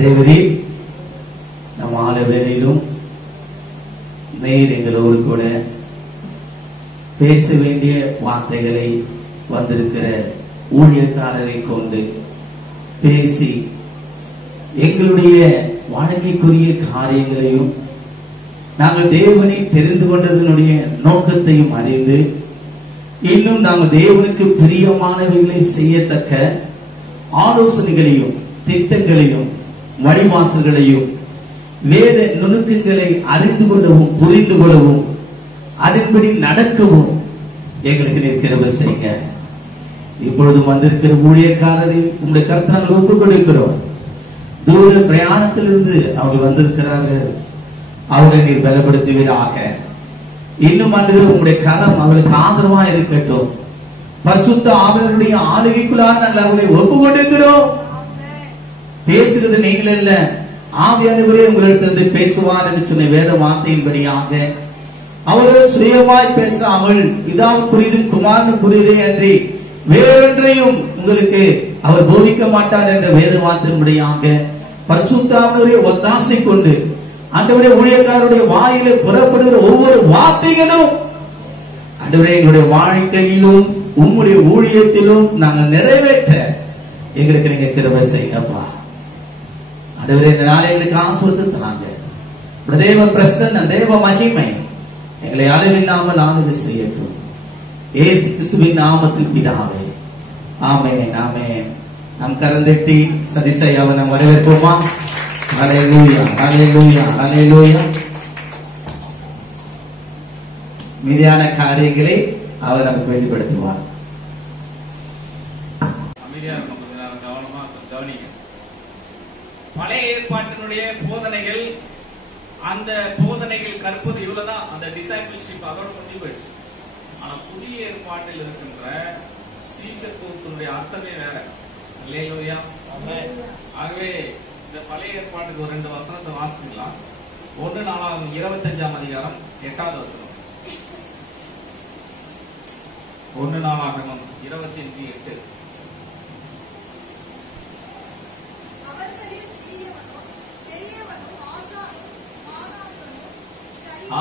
தேவரே, நம் ஆலவேளையிலும் நீர் எங்களோடு கூட பேச வேண்டிய வார்த்தைகளை வந்திருக்கிற ஊழியக்காரரை கொண்டு பேசி எங்களுடைய வாழ்க்கைக்குரிய காரியங்களையும் நாங்கள் தேவனை தெரிந்து கொண்டதனுடைய நோக்கத்தையும் அறிந்து இன்னும் நாங்கள் தேவனுக்கு பிரியமானவைகளை செய்யத்தக்க ஆலோசனைகளையும் திட்டங்களையும் வழிவாசல்களையும் வேத நுணுக்கங்களை அறிந்து கொள்ளவும் புரிந்து கொள்ளவும் அதன்படி நடக்கவும் எங்களுக்கு நீர் கிருபை செய்யுங்க. இப்பொழுது வந்திருக்கிற ஊழியக்காரரை உங்களுடைய கர்த்தர்கள் ஒப்புக் கொடுக்கிறோம். தூர பிரயாணத்திலிருந்து அவர்கள் வந்திருக்கிறார்கள். அவரை நீர் பலப்படுத்துவீராக. இன்னும் அன்று உங்களுடைய கரம் அவர்களுக்கு ஆதரவா இருக்கட்டும். பரிசுத்த ஆவியானவருடைய ஆளுகைக்குள்ளாக நாங்கள் அவர்களை ஒப்புக் கொடுக்கிறோம். பேசுறது நீங்கள் அல்ல, ஆவியானவரே உங்களிடத்திலிருந்து பேசுவார் என்று சொன்ன வேத வார்த்தையின்படியாக அவர்கள் சுயமாய் பேசாமல் பிதாவுக்கு புரிதும் குமாரனுக்கு புரிதே அன்றி வேறொன்றையும் உங்களுக்கு அவர் போதிக்க மாட்டார் என்ற வேத வார்த்தையின்படியாக பரிசுத்த ஆவியானவருடைய ஒத்தாசை கொண்டு ஆண்டவருடைய ஊழியக்காரருடைய வாயிலே புறப்படுகிற ஒவ்வொரு வார்த்தைகளும் ஆண்டவரே எங்களுடைய வாழ்க்கையிலும் உம்முடைய ஊழியத்திலும் நாங்கள் நிறைவேற்ற எங்களுக்கு நீங்க கிருபை செய்யுங்கப்பா. ஆண்டவரே, இந்த நாளை எங்களுக்கு ஆசீர்வதித்தாங்க. தேவ பிரசன்ன தேவ மகிமை எங்களை அளவில்லாமல் ஆளுகை செய்யட்டும். இயேசு கிறிஸ்துவின் நாமத்தில் பிதாவே, ஆமென் ஆமென். நம் கரந்தட்டி சதிசையாவை நாம் வரவேற்போமா? ஹல்லேலூயா ஹல்லேலூயா ஹல்லேலூயா. மீதியான காரியங்களை அவர் நமக்கு வெளிப்படுத்துவார். பழைய ஏற்பாட்டினுடைய போதனைகள், அந்த போதனைகள் கற்பது இவ்வளவுதான், அந்த டிசைபிள்ஷிப் அதோட முடிஞ்சு போயிடுச்சு. ஆனா புதிய ஏற்பாட்டில் இருக்கின்ற சீஷத்துவத்தினுடைய அர்த்தமே வேற. அல்லேலூயா. ஆகவே இந்த பழைய ஏற்பாட்டுக்கு ஒரு 2 வசனத்தை வாசிக்கலாம். 1 நாளாகமம் 25ஆம் அதிகாரம் 8வது வசனம். 1 நாளாகமம் 25:8.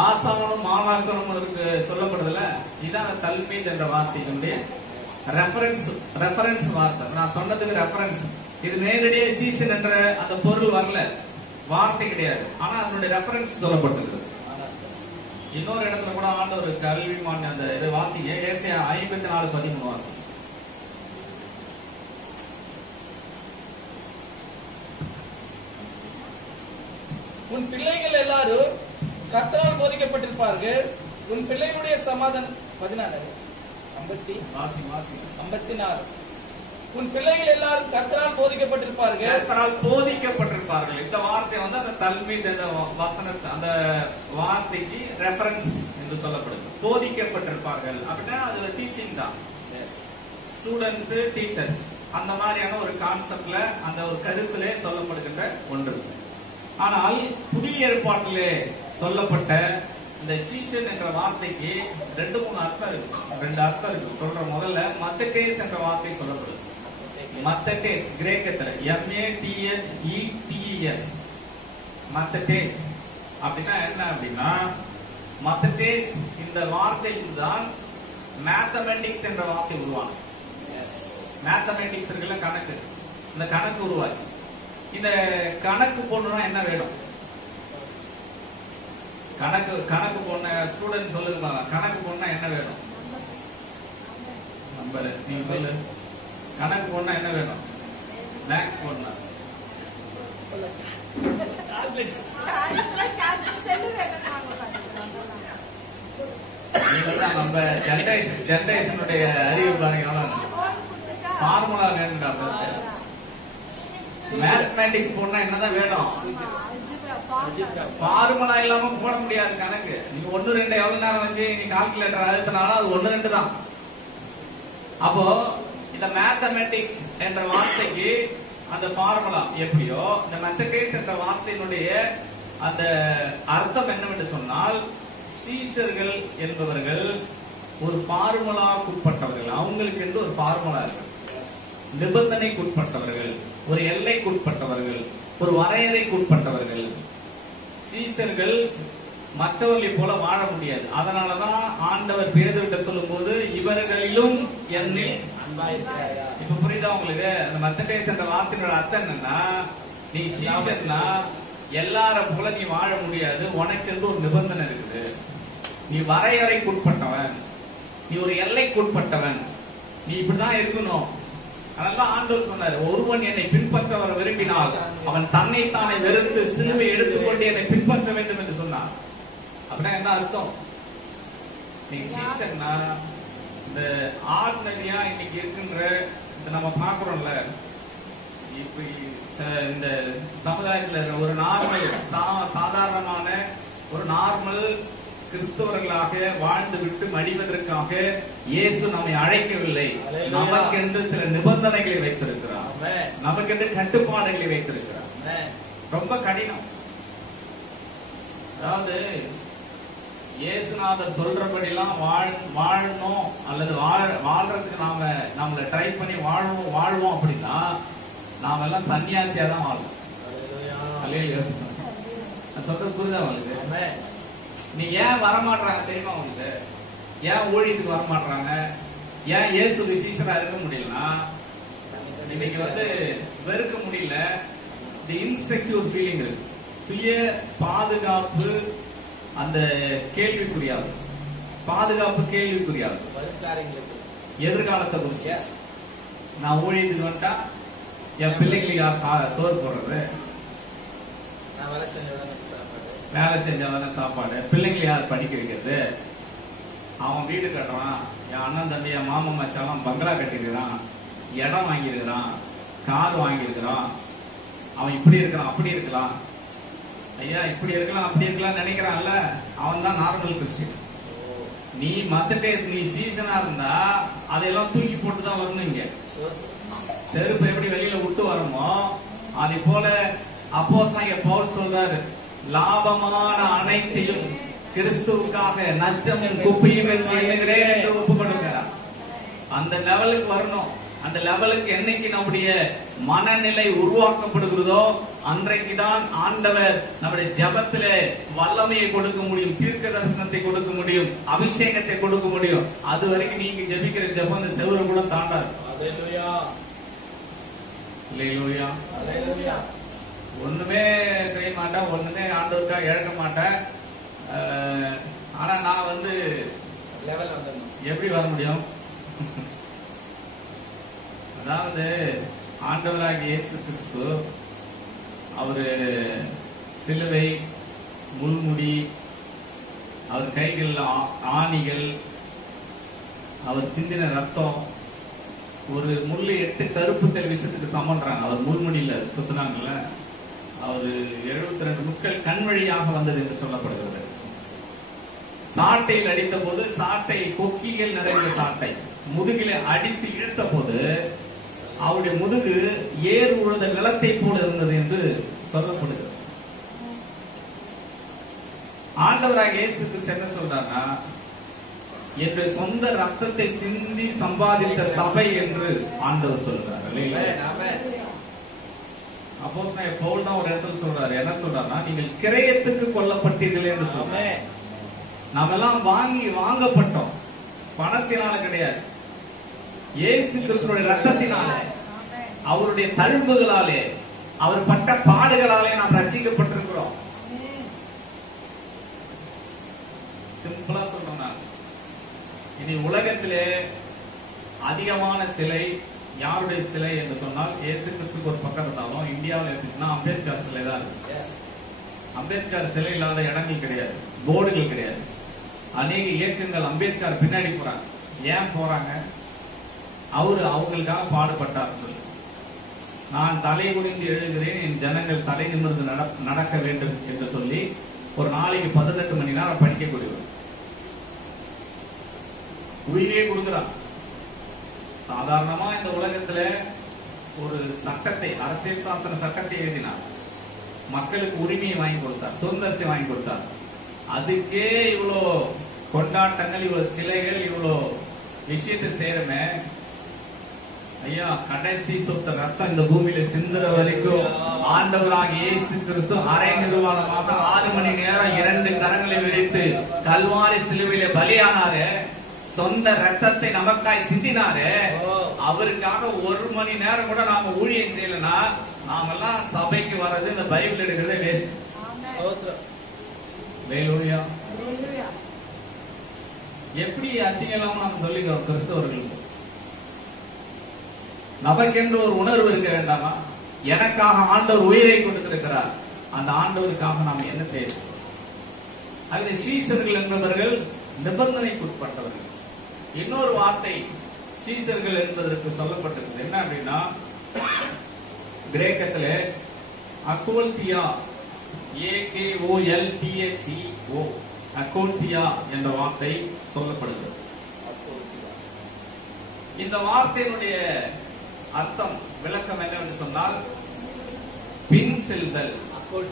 ஆசானும் மாணாக்கனும் இருக்கு சொல்லப்படுதுல, இதான் தல்மீத் என்ற வார்த்தையினுடைய ரெஃபரன்ஸ் வார்த்தை. நான் சொன்னதுக்கு ரெஃபரன்ஸ். இது நேரடியே சீசன் என்ற அந்த பொருள் வரல, வார்த்தை கிடையாது. ஆனா அதனுடைய ரெஃபரன்ஸ் சொல்லப்பட்டிருக்கு. இன்னொரு இடத்துல கூட ஆண்டவர் கல்விமான் அந்த இது வாசிங்க, ஏசாயா 54:13 வாசி. உன் பிள்ளைகள் எல்லாரும் கர்த்தரால் போதிக்கப்பட்டிருப்பார்கள். உன் பிள்ளைகளுடைய சமாதானம் 54. உன் பிள்ளைகள் எல்லாரும் கர்த்தரால் போதிக்கப்பட்டிருப்பார்கள். கர்த்தரால் போதிக்கப்பட்டிருப்பார்கள். இந்த வார்த்தை வந்து அந்த தல்மீத் வசனத்தை அந்த வார்த்தைக்கு ரெஃபரன்ஸ் என்று சொல்லப்படுது. போதிக்கப்பட்டிருப்பார்கள் அப்படின்னா அது டீச்சிங் தான். ஸ்டூடெண்ட்ஸ் டீச்சர்ஸ் அந்த மாதிரியான ஒரு கான்செப்ட்ல அந்த ஒரு கருத்திலே சொல்லப்படுகின்ற ஒன்று. ஆனால் புதிய ஏற்பாட்டிலே சொல்லப்பட்ட இந்த சீஷன் என்ற வார்த்தைக்கு 2-3 அர்த்தம் இருக்கு. 2 அர்த்தம் இருக்கு. சொல்ற முதல்ல மத்தேஸ் என்ற வார்த்தை சொல்லப்படுது. Matthews கிரேக்கத்துல MATHETES. மத்தேஸ் அப்படின்னா என்ன அப்படின்னா, மத்தேஸ் இந்த வார்த்தையில் தான் மேத்தமெட்டிக்ஸ் என்ற வார்த்தை உருவானது. மேத்தமெட்டிக்ஸ் இருக்குல்ல, கணக்கு. இந்த கணக்கு உருவாச்சு. இந்த கணக்கு போடணும்னா என்ன வேணும்? கணக்கு போன ஸ்டூடெண்ட் சொல்லுங்க, கணக்கு போனா என்ன வேணும்? நம்பர். நீங்க சொல்லு, கணக்கு போனா என்ன வேணும்? மேக்ஸ் போடணும். நம்ம ஜெனரேஷனுடைய அறிவு பாருங்க. ஃபார்முலா வேணும்டா. மேத்தமேட்டிக்ஸ் போனா என்னதான் வேணும்? ஃபார்முலா இல்லாம போட முடியாது கணக்கு. நீங்க 1 2 எவ்வளவு நேரம் வச்சு நீ கால்குலேட்டர் அழுத்தினாலும் அது 1 2 தான். அப்போ இந்த மேத்தமேட்டிக்ஸ் என்ற வார்த்தைக்கு அந்த ஃபார்முலா எப்படியோ, இந்த மெத்தகேஸ் என்ற வார்த்தையினுடைய அந்த அர்த்தம் என்னவென்று சொன்னால், சீஷர்கள் என்பவர்கள் ஒரு ஃபார்முலாக்குட்பட்டவர்கள். அவங்களுக்கு ஒரு ஃபார்முலா இருக்கு. நிபந்தனைக்குட்பட்டவர்கள், ஒரு எல்லைக்குட்பட்டவர்கள். ஒரு வரையறைக்கு உட்பட்டவர்கள். சீஷர்கள் மற்றவர்களை போல வாழ முடியாது. அதனாலதான் ஆண்டவர் பேதுருவிட்ட சொல்லும் போது இவர்களிலும் என்னில் அன்பாயிருக்கிறாயா? இப்ப புரியுதா உங்களுக்கு? அந்த மத்தேயு என்ற வார்த்தையோட அர்த்தம் என்னன்னா, நீ சீஷன்னா எல்லார போல நீ வாழ முடியாது. உனக்கு ஒரு நிபந்தனை இருக்குது. நீ வரையறைக்கு உட்பட்டவன், நீ ஒரு எல்லைக்கு உட்பட்டவன், நீ இப்படிதான் இருக்கணும். அதனாலதான் ஆண்டவர் சொன்னார், ஒருவன் என்னை பின்பற்ற வர விரும்பினால் அவன் தன்னைத்தானே வெறுத்து சிலுவை எடுத்துக்கொண்டு என்னை பின்பற்ற வேண்டும் என்று சொன்னார். அப்படின்னா என்ன அர்த்தம்? நீ சீஷன்னா இந்த ஆர்டினரியா இன்னைக்கு இருக்கின்ற நம்ம பாக்குறோம்ல, இப்ப இந்த சமுதாயத்துல ஒரு நார்மல் சாதாரணமான ஒரு நார்மல் கிறிஸ்தவர்களாக வாழ்ந்து விட்டு மடிவதற்காக இயேசு நம்மை அழைக்கவில்லை. நமக்கென்று சில நிபந்தனைகளை வைத்திருக்கிறார், நமக்கென்று கட்டுப்பாடுகளை வைத்திருக்கிறார். ரொம்ப கடினம். அதாவது இயேசுநாதர் சொல்றபடிலாம் வாழணும் அல்லது வாழ்றதுக்கு நம்மள ட்ரை பண்ணி வாழ்வோம் அப்படின்னா நாம எல்லாம் சன்னியாசியா தான் வாழும். நான் சொல்றது புரியுதா உங்களுக்கு? நீ ஏன் வரமாட்டாங்க தெரியுமா உங்களுக்கு? ஏன் ஊழியத்துக்கு வரமாட்டாங்க? ஏன் இயேசு விசேஷரா இருக்க முடியலன்னா, இன்னைக்கு வெறுக்க முடியல. தி இன்செக்யூர் ஃபீலிங் இருக்கு. சுய பாதுகாப்பு அந்த கேள்விக்குரியாது. பாதுகாப்பு கேள்விக்குரியாது. எதிர்காலத்தை குறிச்சு நான் ஊழியத்துக்கு வந்துட்டா என் பிள்ளைங்களுக்கு யார் சோறு போடுறது? வேலை செஞ்சாதானே சாப்பாடு. பிள்ளைங்களை யார் படிக்க வைக்கிறது? அவன் வீடு கட்டுறான், என் அண்ணன் தம்பி என் மாமா மச்சாலாம் பங்களா கட்டிருக்கிறான், இடம் வாங்கியிருக்கிறான், கார் வாங்கியிருக்கிறான். அவன் இப்படி இருக்கலாம் அப்படி இருக்கலாம், ஐயா இப்படி இருக்கலாம் அப்படி இருக்கலாம் நினைக்கிறான்ல, அவன் தான் நார்மல் கிறிஸ்டியன். நீ நீ சீசனா இருந்தா அதையெல்லாம் தூக்கி போட்டுதான் வரணும். இங்க செருப்பு எப்படி வெளியில விட்டு வரமோ அதே போல அப்போஸ்தலன் பவுல் சொல்றாரு, லாபமான அனைத்தையும் கிறிஸ்துவுக்காக நஷ்டமும் குப்பையும் எண்ணுகிறேன் என்று ஒப்பு கொடுக்கிறார். அந்த லெவலுக்கு வரணும். அந்த லெவலுக்கு என்னைக்கு நம்முடைய மனநிலை உருவாக்கப்படுகிறதோ அன்றைக்குதான் ஆண்டவர் நம்முடைய ஜபத்திலே வல்லமையை கொடுக்க முடியும், தீர்க்க தரிசனத்தை கொடுக்க முடியும், அபிஷேகத்தை கொடுக்க முடியும். அது வரைக்கும் நீங்க ஜபிக்கிற ஜபம் அந்த செவரை கூட தாண்டாது. ஒண்ணுமே செய்ய மாட்டேன், ஒண்ணுமே ஆண்டவருக்காக இழக்க மாட்டேன். ஆனா நான் எப்படி வர முடியும்? அதாவது ஆண்டவராகிய இயேசு கிறிஸ்து அவரு சிலுவை, முள்முடி, அவர் கைகள் ஆணிகள், அவர் சிந்தின ரத்தம், ஒரு முள்ளு 8 கருப்பு தெல் விஷயத்துக்கு சமன்றாங்க. அவர் முள்முடியில சுத்தினாங்கல்ல, அவரு 72 முட்கள் கண் வழியாக வந்தது என்று சொல்லப்படுகிறது. சாட்டையில் அடித்த போது சாட்டை கொக்கிகள் நிறைந்த சாட்டை முதுகில அடித்து இழுத்த போது அவருடைய முதுகு ஏர் உழுத நிலத்தை போல இருந்தது என்று சொல்லப்படுகிறது. ஆண்டவராக இயேசு கிறிஸ்து என்ன சொல்றாருன்னா, என்னுடைய சொந்த ரத்தத்தை சிந்தி சம்பாதித்த சபை என்று ஆண்டவர் சொல்றாரு. அப்போஸ்தலன் பவுல் தான் ஒரு இடத்துல சொல்றாரு. என்ன சொல்றாருன்னா, நீங்கள் கிரயத்துக்கு கொல்லப்பட்டீர்கள் என்று சொல்றாரு. நாம எல்லாம் வாங்கப்பட்டோம், பணத்தினால கிடையாது, இயேசு கிறிஸ்துவின் ரத்தத்தினால, அவருடைய தழும்புகளாலே, அவர் பட்ட பாடுகளாலே நாம் ரட்சிக்கப்பட்டிருக்கிறோம். சிம்பிளா சொல்றோம். இனி உலகத்திலே அதிகமான சிலை யாருடைய சிலை என்று சொன்னால் இயேசு கிறிஸ்துக்கு ஒரு பக்கம் இருந்தாலும் இந்தியாவில் எடுத்துக்கிட்டா அம்பேத்கர் சிலை தான் இருக்கு. அம்பேத்கர் சிலை இல்லாத இடங்கள் கிடையாது, போர்டுகள் கிடையாது. அநேக இயக்கங்கள் அம்பேத்கர் பின்னாடி போறாங்க. ஏன் போறாங்க? அவங்களுக்காக பாடுபட்டார். நான் தலை குனிந்து எழுதுகிறேன், என் ஜனங்கள் தலை நிமிர்ந்து நடக்க வேண்டும் என்று சொல்லி ஒரு நாளைக்கு 18 மணி நேரம் படிக்கக்கூடியவர், உயிரே கொடுக்கிறார். சாதாரணமா இந்த உலகத்துல ஒரு சட்டத்தை, அரசியல் சாசன சட்டத்தை எழுதினார், மக்களுக்கு உரிமையை வாங்கி கொடுத்தார், சுதந்திரத்தை வாங்கி கொடுத்தார். அதுக்கே இவ்வளோ கொண்டாட்டங்கள், இவ்வளவு சிலைகள், இவ்வளோ விஷயத்தை செய்யறமே. ஐயா கடைசி சொத்த ரத்தம் இந்த பூமியில சிந்துற வரைக்கும் ஆண்டவராக இயேசு கிறிஸ்து அரை நிர்வாணமாக 6 மணி நேரம் 2 கரங்களை விரித்து கல்வாரி சிலுவையில பலியானாரு. சொந்த ரத்தத்தை நமக்காய் சிந்தினாரு. அவருக்காக 1 மணி நேரம் கூட நாம ஊழியம் செய்யலன்னா நாமெல்லாம் சபைக்கு வர்றது இந்த பைபிள் எடுக்கிறதே வேஸ்ட். எப்படி அசிங்கலாம் நம்ம சொல்லிக்கிறோம் கிறிஸ்தவர்களுக்கு? நமக்கென்று ஒரு உணர்வு இருக்க வேண்டாமா? எனக்காக ஆண்டவர் உயிரை கொடுத்திருக்கிறார். அந்த ஆண்டவருக்காக நாம் என்ன செய்யணும்? அது சீஷர்கள் என்பவர்கள் நிபந்தனைக்குட்பட்டவர்கள். இன்னொரு வார்த்தை சீஷர்கள் என்பதற்கு சொல்லப்பட்டிருக்கு. என்ன அப்படின்னா கிரேக்கத்திலே அக்கோல்தியா, AKOLTHEO, அக்கோல்தியா என்ற வார்த்தை சொல்லப்படுகிறது. இந்த வார்த்தையினுடைய அர்த்தம் விளக்கம் என்னவென்று சொன்னால் பின் செல்தல். அக்கோல்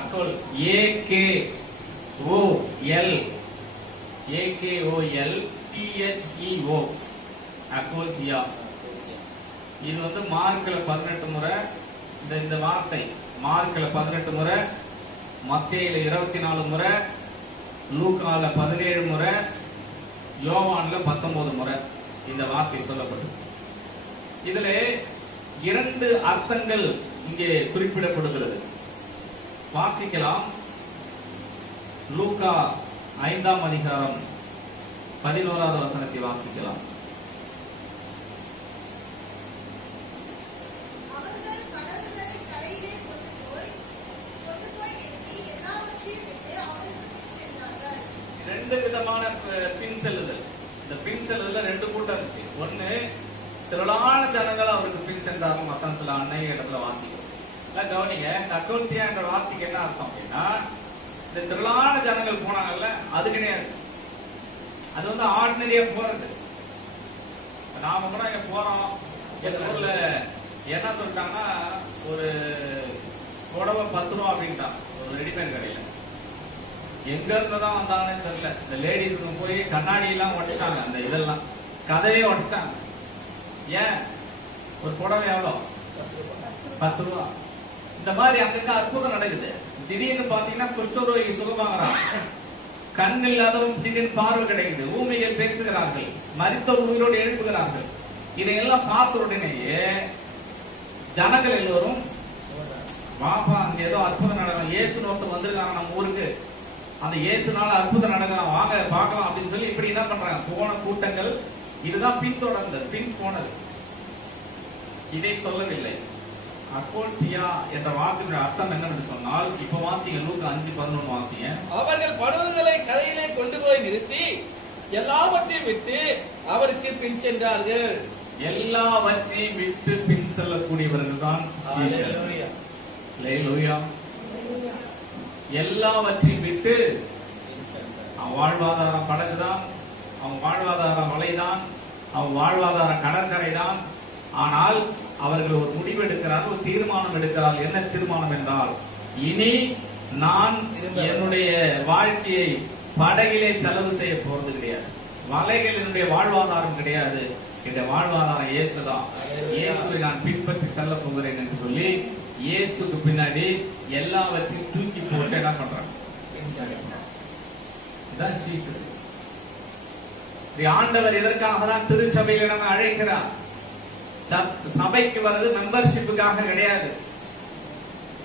AKOLTHEO, அக்கோல்தியா. இது மார்க்ல 18 முறை இந்த வார்த்தை மார்க்ல 18 முறை, மத்தேயுல 24 முறை, லூக்கால 17 முறை, யோவான்ல 19 முறை இந்த வார்த்தை சொல்லப்பட்டது. இதுல 2 அர்த்தங்கள் இங்கே குறிப்பிடப்படுகிறது. வாசிக்கலாம். லூக்கா 5ஆம் அதிகாரம் 11வது வசனத்தை வாசிக்கலாம். ரெண்டு விதமான பின் செல்லுதல். இந்த பின் செல்லுதல் 2 கூட்டம் இருந்துச்சு. ஒண்ணு, திரளான ஜனங்கள் அவருக்கு பின் சென்றார்கள். வசனத்துல அன்னைய இடத்துல வாசிக்கும். கவனிங்க, அக்கோல்தியா என்ற வார்த்தைக்கு என்ன அர்த்தம் அப்படின்னா, இந்த திரளான ஜனங்கள் போனாங்கல்ல, அது கிடையாது. அது ஆர்டினரியா போறது. நாம கூட இங்க போறோம், எங்க ஊர்ல என்ன சொல்லிட்டாங்கன்னா, ஒரு புடவை 10 ரூபா அப்படின்ட்டான் ஒரு ரெடிமேட் கடையில. எங்க இருந்துதான் வந்தாங்கன்னு தெரியல. இந்த லேடிஸ் போய் கண்ணாடி எல்லாம் உடைச்சிட்டாங்க. அந்த இதெல்லாம் கதையே உடைச்சிட்டாங்க. ஏன்? ஒரு புடவை எவ்வளவு? 10 ரூபா. இந்த மாதிரி அங்கங்க அற்புதம் நடக்குது. திடீர்னு பாத்தீங்கன்னா குஷ்டரோகி சுகமாகறான், கண் இல்லாதவன் திடீர்னு பார்வை கிடைக்குது, ஊமைகள் பேசுகிறார்கள், மரித்த உயிரோடு எழுப்புகிறார்கள். இதையெல்லாம் பார்த்த உடனேயே ஜனங்கள் எல்லோரும் வாப்பா அங்க ஏதோ அற்புதம் நடக்கும், இயேசு நோட்டு வந்திருக்காங்க நம்ம ஊருக்கு, அந்த இயேசுனால அற்புதம் நடக்கலாம், வாங்க பார்க்கலாம் அப்படின்னு சொல்லி இப்படி என்ன பண்றாங்க போன கூட்டங்கள். இதுதான் பின்தொடர்ந்தது, பின் போனது. இதை சொல்லவில்லை. அக்கோல்தியா என்ற வார்த்தையுடைய அர்த்தம் என்னவென்று சொன்னால், இப்ப வாசிங்க, லூக்கா 5:11 வாசிங்க. அவர்கள் படகுகளை கரையிலே கொண்டு போய் நிறுத்தி எல்லாவற்றையும் விட்டு அவருக்கு பின் சென்றார்கள். எல்லாவற்றையும் விட்டு பின் செல்லக்கூடியவர்கள் தான் சீஷர்கள். எல்லாவற்றையும் விட்டு அவன் வாழ்வாதாரம் படகுதான், அவன் வாழ்வாதாரம் மலைதான், அவன் வாழ்வாதாரம் கடற்கரை தான். ஆனால் அவர்கள் ஒரு முடிவு எடுக்கிறார்கள், ஒரு தீர்மானம் எடுக்கிறார்கள். என்ன தீர்மானம் என்றால், இனி நான் என்னுடைய வாழ்க்கையை படகிலே செலவு செய்ய போறது கிடையாது, மலைகள் என்னுடைய வாழ்வாதாரம் கிடையாது, என்னுடைய வாழ்வாதாரம் இயேசுதான், இயேசுவை நான் பின்பற்றி செல்ல போகிறேன் என்று சொல்லி இயேசுக்கு பின்னாடி எல்லாவற்றையும் தூக்கி போட்டு என்ன பண்றாங்க? ஆண்டவர் இதற்காக தான் திருச்சபையில நம்ம அழைக்கிறார். சபைக்கு வர்றது மெம்பர்ஷிப்புக்காக கிடையாது.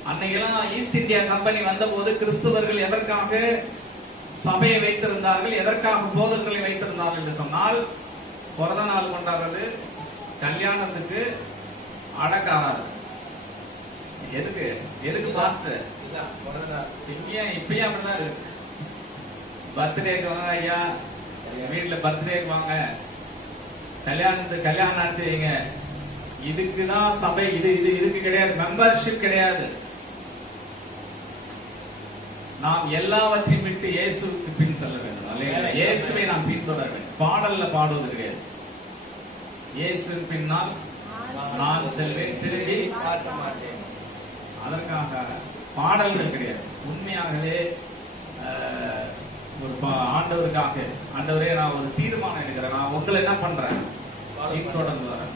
அன்னைக்கெல்லாம் ஈஸ்ட் இந்தியா கம்பெனி வந்த போது கிறிஸ்தவர்கள் எதற்காக சபையை வைத்திருந்தார்கள், எதற்காக போதகர்களை வைத்திருந்தார்கள் என்று சொன்னால், பிறந்த நாள் கொண்டாடுறது, கல்யாணத்துக்கு அடக்காராது. எதுக்கு எதுக்கு பாஸ்டர்? இப்பயும் அப்படிதான் இருக்கு. பர்த்டேக்கு வாங்க ஐயா, வீட்டுல பர்த்டேக்கு வாங்க, கல்யாணத்துக்கு கல்யாணம் நடத்துவீங்க. இதுக்குதான் சபை. இது இது இதுக்கு கிடையாது, மெம்பர்ஷிப் கிடையாது. நாம் எல்லாவற்றையும் விட்டு இயேசுக்கு பின் செல்ல வேண்டும். அல்ல, இயேசுவை நாம் பின்தொடர வேண்டும். பாடல்ல பாடுவது கிடையாது. இயேசு பின்னால் நான் செல்வேன், திரும்பி பார்க்க மாட்டேன். அதற்காக பாடல்கள் கிடையாது. உண்மையாகவே ஒரு ஆண்டவருக்காக, ஆண்டவரே நான் ஒரு தீர்மானம் எடுக்கிறேன், நான் உங்களை என்ன பண்றேன், பின்தொடர்ந்து வரேன்.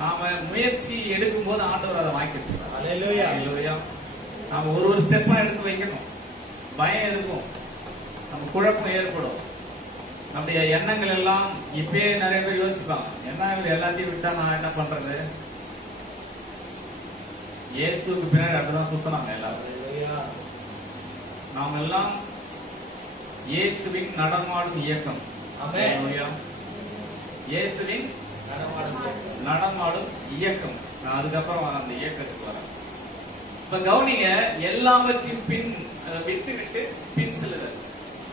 நாம முயற்சி எடுக்கும் போது ஆண்டவர் அதை வாங்கி வச்சிருக்கார். அல்லேலூயா. அல்லேலூயா. நாம ஒரு ஸ்டெப்பா எடுத்து வைக்கணும். பயம் இருக்கும், நம்ம குழப்பம் ஏற்படும், நம்முடைய எண்ணங்கள் எல்லாம் இப்பயே நிறைய பேர் யோசிப்பாங்க, என்ன இவர் எல்லாத்தையும் விட்டா நான் என்ன பண்றது? இயேசுக்கு பின்னாடி அப்படிதான் சுத்தனாங்க எல்லாரும். அல்லேலூயா. நாம் எல்லாம் இயேசுவின் நடமாடும் இயக்கம். ஆமென். அல்லேலூயா. இயேசுவின் நடமாடும் நடமாடும் இயக்கம். நான் அதுக்கப்புறம் அந்த இயக்கத்துக்கு வரேன். இப்ப கவனிங்க, எல்லாவற்றையும் பின் விட்டு பின் செல்லுதல்.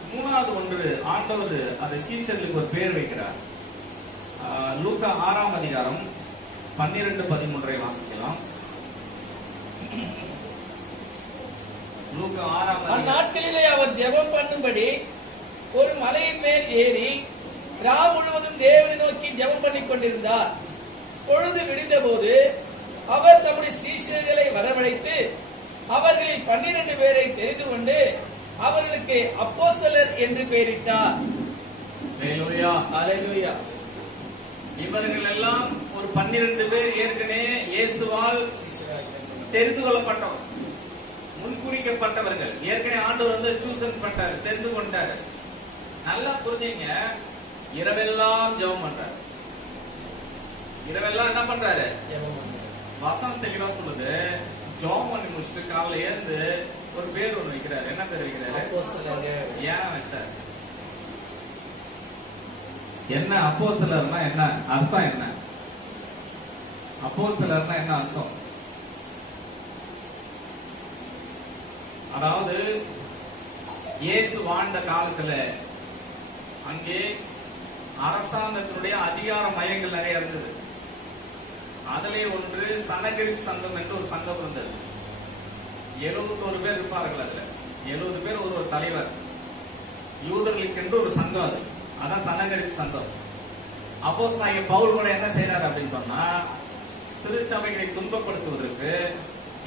மூணாவது ஒன்று, ஆண்டவர் அந்த சீஷர்களுக்கு ஒரு பேர் வைக்கிறார். லூக்கா 6ஆம் அதிகாரம் 12-13 வாசிக்கலாம். லூக்கா 6ஆம் அதிகாரம். அந்நாட்களிலே அவர் ஜெபம் பண்ணும்படி ஒரு மலையின் மேல் ஏறி ராவு முழுவதும் தேவனை நோக்கி ஜெபம் பண்ணிக் கொண்டிருந்தார். பொழுது விடிந்த போது அவர் தம்முடைய சீஷர்களை வரவழைத்து அவர்களில் 12 பேரை தெரிந்து கொண்டு அவர்களுக்கு அப்போஸ்தலர் என்று பெயரிட்டார். அல்லேலூயா. அல்லேலூயா. இவர்கள் எல்லாம் ஒரு 12 பேர் ஏற்கனவே இயேசுவால் தெரிந்து கொள்ளப்பட்டவர், முன்குறிக்கப்பட்டவர்கள். ஏற்கனவே ஆண்டவர் வந்து சூசன் பண்ணார், தெரிந்து கொண்டார். நல்லா புரிஞ்சுங்க, இரவெல்லாம் ஜெபம் பண்றாரு. இரவெல்லாம் என்ன பண்றாரு? வசனம் தெளிவா சொல்லுது, ஜெபம் பண்ணி முடிச்சுட்டு காலையில ஏந்து ஒரு பேர் ஒண்ணு வைக்கிறாரு. என்ன பேர் வைக்கிறாரு? ஏன் வச்சாரு? என்ன அப்போஸ்தலர்னா என்ன அர்த்தம்? என்ன அப்போஸ்தலர்னா என்ன அர்த்தம்? அதாவது இயேசு வாழ்ந்த காலத்துல அங்கே அரசாங்கத்தினுடைய அதிகார மையங்கள் நிறைய இருந்தது. அதிலே ஒன்று சனகரிப் சங்கம் என்று ஒரு சங்கம் இருந்தது. 71 பேர் இருப்பார்கள். அதுல 70 பேர் ஒரு தலைவர். யூதர்களுக்கு என்று ஒரு சங்கம், அது அதான் சனகரிப் சங்கம். அப்போஸ்தலனாகிய பவுல் கூட என்ன செய்யறாரு அப்படின்னு சொன்னா, திருச்சபைகளை துன்பப்படுத்துவதற்கு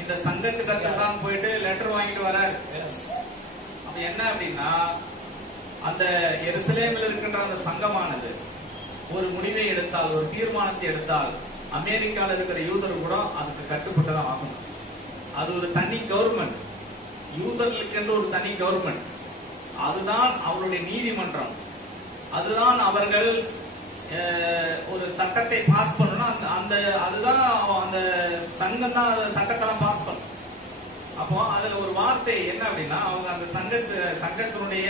இந்த சங்கத்திட்ட தான் போயிட்டு லெட்டர் வாங்கிட்டு வராரு. அப்ப என்ன அப்படின்னா, அந்த எருசலேமில் இருக்கின்ற அந்த சங்கமானது ஒரு முடிவை எடுத்தால், ஒரு தீர்மானத்தை எடுத்தால், அமெரிக்காவில் இருக்கிற யூதர் கூட அதுக்கு கட்டுப்பட்டுதான் ஆகணும். அது ஒரு தனி கவர்மெண்ட், யூதர்களுக்கு என்று ஒரு தனி கவர்மெண்ட். அதுதான் அவருடைய நீதிமன்றம். அதுதான் அவர்கள் ஒரு சட்டத்தை பாஸ் பண்ணணும். அந்த அதுதான் அந்த சங்கம் தான் சட்டத்தெல்லாம் பாஸ் பண்ணும். அப்போ அதுல ஒரு வார்த்தை என்ன அப்படின்னா, அவங்க அந்த சங்கத்தினுடைய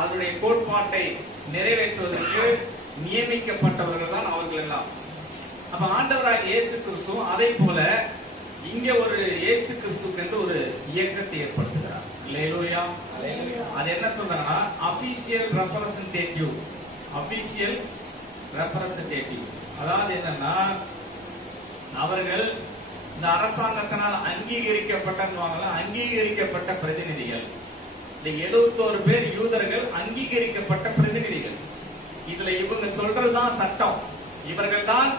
அதனுடைய கோட்பாட்டை நிறைவேற்றுவதற்கு நியமிக்கப்பட்டவர்கள் தான் அவர்கள் எல்லாம். அப்ப ஆண்டவராகிய இயேசு கிறிஸ்துவும் அதை போல இங்க ஒரு இயேசு கிறிஸ்துக்கு என்று ஒரு இயக்கத்தை ஏற்படுத்துகிறார். அல்லேலூயா. அது என்ன சொல்றாங்கன்னா, அபிஷியல் ரெப்ரசன்டேட்டிவ். அபிஷியல் ரெப்ரசன்டேட்டிவ் அதாவது என்னன்னா, அவர்கள் இந்த அரசாங்கத்தினால் அங்கீகரிக்கப்பட்ட பிரதிநிதிகள். இந்த 71 பேர் யூதர்கள் அங்கீகரிக்கப்பட்ட பிரதிநிதிகள். இதுல இவங்க சொல்றதுதான் சட்டம். இவர்கள் தான்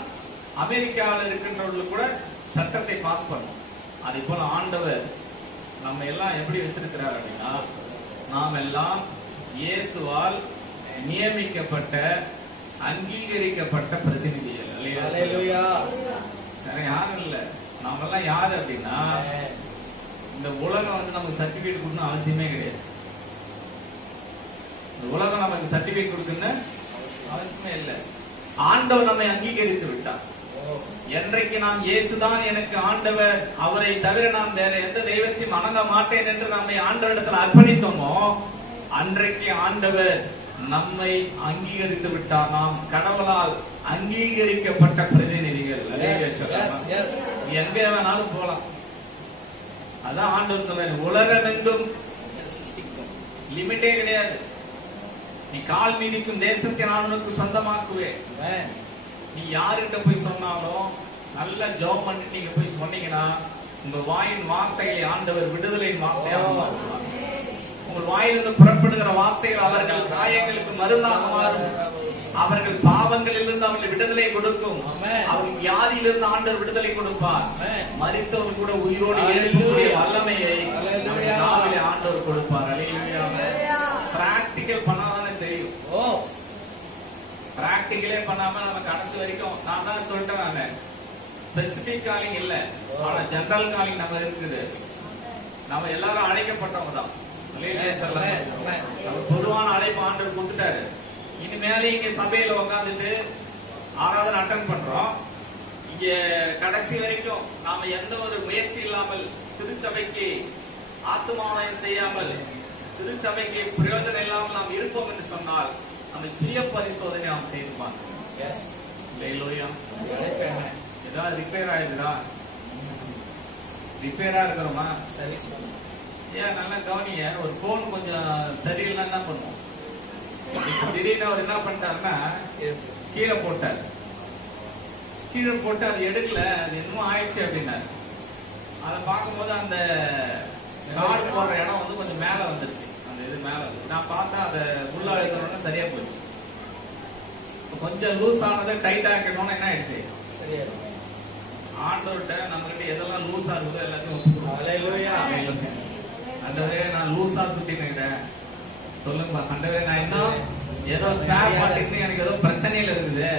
அமெரிக்காவில் இருக்கின்றவர்கள் கூட சட்டத்தை பாஸ் பண்ணும். அதே போல ஆண்டவர் நம்ம எல்லாம் எப்படி வச்சிருக்கிறார் அப்படின்னா, நாம் எல்லாம் இயேசுவால் நியமிக்கப்பட்ட அங்கீகரிக்கப்பட்ட பிரதிநிதிகள். அல்லேலூயா. வேற யாரும் இல்ல. நாம எல்லாம் யாரு அப்படின்னா, இந்த உலகம் வந்து நமக்கு சர்டிபிகேட் கொடுக்கணும் அவசியமே கிடையாது. இந்த உலகம் நமக்கு சர்டிபிகேட் கொடுக்கணும்னு அவசியமே இல்லை. ஆண்டவர் நம்மை அங்கீகரித்து விட்டார். என்றைக்கு நாம் இயேசுதான் எனக்கு ஆண்டவர், அவரை தவிர நான் வேற எந்த தெய்வத்தையும் வணங்க மாட்டேன் என்று நம்மை ஆண்டவரிடத்தில் அர்ப்பணித்தோமோ, அன்றைக்கு ஆண்டவர் நம்மை அங்கீகரித்து விட்டார். நாம் கடவுளால் அங்கீகரிக்கப்பட்ட பிரதிநிதிகள். எங்க வேணாலும் போலாம். அதான் ஆண்டவர் சொல்ற, உலகம் எங்கும் லிமிட்டே கிடையாது. நீ கால் மீதிக்கும் தேசத்தை நான் உனக்கு சொந்தமாக்குவேன். நீ யாருகிட்ட போய் சொன்னாலும் நல்ல ஜெபம் பண்ணிட்டு நீங்க போய் சொன்னீங்கன்னா, உங்க வாயின் வார்த்தைகளை ஆண்டவர் விடுதலையின் வார்த்தையாக மாற்றுவார். உங்கள் வாயிலிருந்து புறப்படுகிற வார்த்தைகள் அவர்கள் காயங்களுக்கு மருந்தாக மாறும். அவர்கள் பாவங்களிலிருந்து அவர்கள் விடுதலை கொடுக்கும். அவர்கள் வியாதியிலிருந்து ஆண்டவர் விடுதலை கொடுப்பார். மரித்தவர்கள் கூட உயிரோடு எழுப்பக்கூடிய வல்லமையை நாவிலே ஆண்டவர் கொடுப்பார். பிராக்டிகல் பண்ணாதானே தெரியும். பிராக்டிகலே பண்ணாம நம்ம கடைசி வரைக்கும் நான் தான் சொல்லிட்டேன், ஸ்பெசிபிக் காலிங் இல்ல, ஆனா ஜெனரல் காலிங் நம்ம இருக்குது. நம்ம எல்லாரும் அழைக்கப்பட்டவங்க தான். பொதுவான அழைப்பு ஆண்டவர் கொடுத்துட்டாரு. இனிமேல இங்க சபையில உட்காந்துட்டு ஆராதனை அட்டன் பண்றோம். இங்க கடைசி வரைக்கும் நாம எந்த ஒரு முயற்சி இல்லாமல் திருச்சபைக்கு ஆத்மாவயம் செய்யாமல் திருச்சபைக்கு பிரயோஜனம் இல்லாமல் நாம் இருப்போம் என்று சொன்னால் நம்ம சுய பரிசோதனை நாம் செய்து பார்க்கணும். ஏதாவது ரிப்பேர் ஆயிருக்குதா? ரிப்பேரா இருக்கிறோமா? சர்வீஸ் ஏன் நல்லா கவனிய, ஒரு போன் கொஞ்சம் சரியில்லை என்ன பண்ணுவோம்? திடீர்னு அவர் என்ன பண்ணிட்டாருன்னா கீழே போட்டார். கீழே போட்டு அது எடுக்கல, அது இன்னும் ஆயிடுச்சு அப்படின்னாரு. அதை பார்க்கும்போது அந்த கார்டு போடுற இடம் வந்து கொஞ்சம் மேல வந்துருச்சு. அந்த இது மேல வந்து நான் பார்த்தா அதை உள்ள அழுத்தணும்னா சரியா போச்சு. கொஞ்சம் லூஸ் ஆனதை டைட் ஆக்கணும்னு என்ன ஆயிடுச்சு? சரியா ஆண்டவர்கிட்ட நம்ம கிட்ட எதெல்லாம் லூஸா இருக்குதோ எல்லாத்தையும் அண்டவரே நான் லூஸா சுத்தினுக்கிறேன் சொல்லுங்க. அண்டவரே நான் இன்னும் ஏதோ ஸ்டாப் பண்ணிட்டு எனக்கு ஏதோ பிரச்சனையில இருக்குது,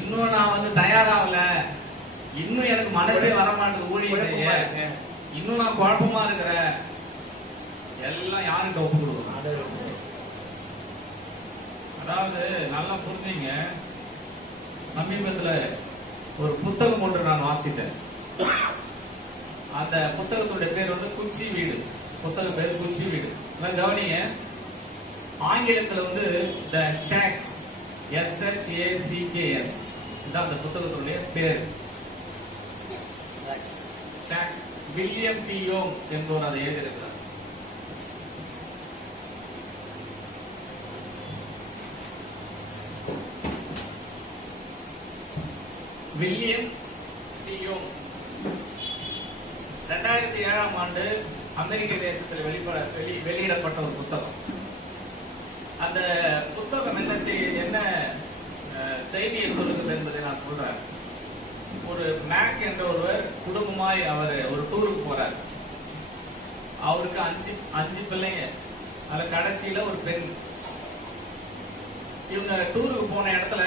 இன்னும் நான் வந்து தயாராகல, இன்னும் எனக்கு மனசே வரமாட்டேது ஊழியர், இன்னும் நான் குழப்பமா இருக்கிறேன். எல்லாம் யாருக்கு ஒப்பு கொடுக்கணும்? அதாவது நல்லா புரிஞ்சுங்க. சமீபத்துல ஒரு புத்தகம் ஒன்று நான் வாசித்தேன். அந்த புத்தகத்துடைய பேர் வந்து குச்சி வீடு. புத்தக பேர் குச்சி வீடு. கவனிங்க, ஆங்கிலத்துல வந்து த ஷாக்ஸ், SHACKS, இதான் அந்த புத்தகத்துடைய பேர். ஷாக்ஸ். வில்லியம் டி யோங் என்பவர் அதை எழுதியிருக்கிறார். வில்லியம் டி யோங் 2007ஆம் ஆண்டு அமெரிக்க தேசத்தில் வெளியிடப்பட்ட ஒரு புத்தகம். அந்த புத்தகம் என்ன செய்தியை சொல்லுகிறது என்பதை நான் சொல்றேன். ஒரு மேக் என்ற ஒருவர் குடும்பமாய் அவர் ஒரு டூருக்கு போறார். அவருக்கு அஞ்சு பிள்ளைங்க, அதுல கடைசியில ஒரு பெண். இவங்க டூருக்கு போன இடத்துல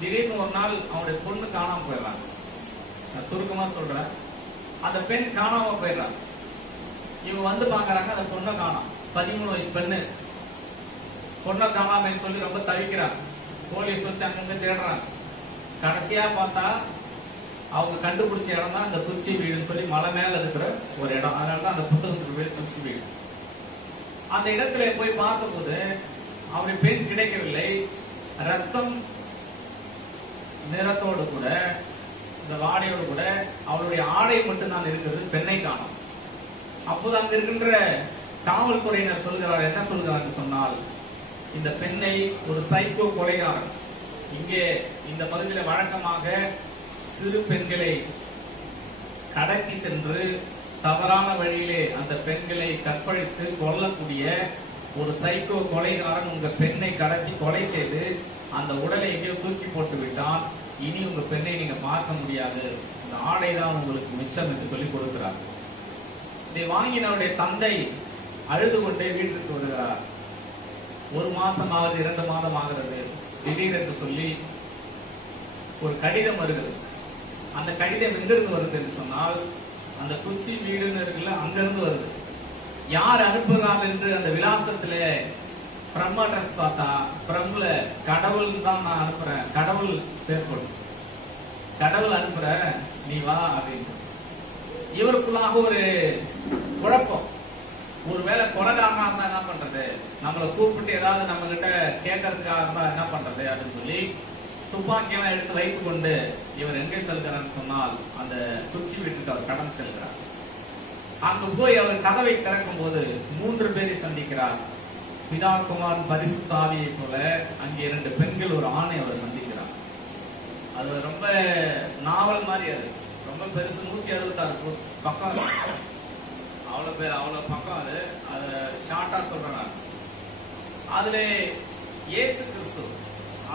திடீர்னு ஒரு நாள் அவருடைய பொண்ணு காணாம போயிடுறாங்க. நான் சுருக்கமா சொல்றேன், அந்த பெண் காணாம போயிடுறாங்க. இவங்க வந்து பாக்குறாங்க, அந்த பொண்ணை காணோம். 13 வயசு பெண்ணு பொண்ணை காணாமன்னு சொல்லி ரொம்ப தவிக்கிறாங்க. போலீஸ் வச்சு அங்கங்க தேடுறாங்க. கடைசியா பார்த்தா அவங்க கண்டுபிடிச்ச இடம் தான் அந்த குச்சி வீடுன்னு சொல்லி மலை மேல இருக்கிற ஒரு இடம். அதனாலதான் அந்த புத்தகத்துக்கு பேர் குச்சி வீடு. அந்த இடத்துல போய் பார்த்தபோது அவருடைய பெண் கிடைக்கவில்லை. ரத்தம் நிறத்தோடு கூட, இந்த வாடையோடு கூட அவருடைய ஆடை மட்டும் தான் இருக்கிறது, பெண்ணை காணும். அப்போது அங்க இருக்கின்ற காவல்துறையினர் சொல்கிறார், என்ன சொல்கிறார் சொன்னால், இந்த பெண்ணை ஒரு சைக்கோ கொலைகாரன், இங்கே இந்த பகுதியில் வழக்கமாக சிறு பெண்களை கடத்தி சென்று தவறான வழியிலே அந்த பெண்களை கற்பழித்து கொல்லக்கூடிய ஒரு சைக்கோ கொலைகாரன் உங்க பெண்ணை கடத்தி கொலை செய்து அந்த உடலை எங்கேயோ தூக்கி போட்டு விட்டான். இனி உங்க பெண்ணை நீங்க பார்க்க முடியாது, இந்த ஆடைதான் உங்களுக்கு மிச்சம் என்று சொல்லி கொடுக்கிறார். இதை வாங்கினவருடைய தந்தை அழுது கொண்டே வீட்டுக்கு வருகிறார். 1 மாசம் ஆகுது, 2 மாதம் ஆகிறது. திடீரென்று சொல்லி ஒரு கடிதம் வருகிறது. அந்த கடிதம் எங்கிருந்து வருது என்று சொன்னால், அந்த குச்சி வீடுன்னு இருக்குல்ல, அங்கிருந்து வருது. யார் அனுப்புகிறார் என்று அந்த விலாசத்துல ஃப்ரம் அட்ரஸ் பார்த்தா, ஃப்ரம்ல கடவுள் தான் நான் அனுப்புறேன், கடவுள் பேர் போட்டு, கடவுள் அனுப்புற நீ வா அப்படின்னு. இவருக்குள்ளாக ஒரு குழப்பம். ஒருவேளை கொலைகாரனா இருந்தா என்ன பண்றது, நம்மளை கூப்பிட்டு ஏதாவது நம்ம கிட்ட கேட்கறதுக்காக இருந்தா என்ன பண்றது அப்படின்னு சொல்லி துப்பாக்கியெல்லாம் எடுத்து வைத்துக் கொண்டு இவர் எங்கே செல்கிறான்னு சொன்னால் அந்த குச்சி வீட்டுக்கு அவர் கடந்து செல்கிறார். அங்கு போய் அவர் கதவை திறக்கும் போது 3 பேரை சந்திக்கிறார். பிதா குமார் பரிசுத்த ஆவியை போல அங்கே 2 பெண்கள், ஒரு ஆணை அவர் சந்திக்கிறார். அது ரொம்ப நாவல் மாதிரி, அது ரொம்ப பெருசு, 166 பக்கம், அவ்வளவு பக்கம். அது ஷார்ட்டா சொல்றேன். அதுல இயேசு கிறிஸ்து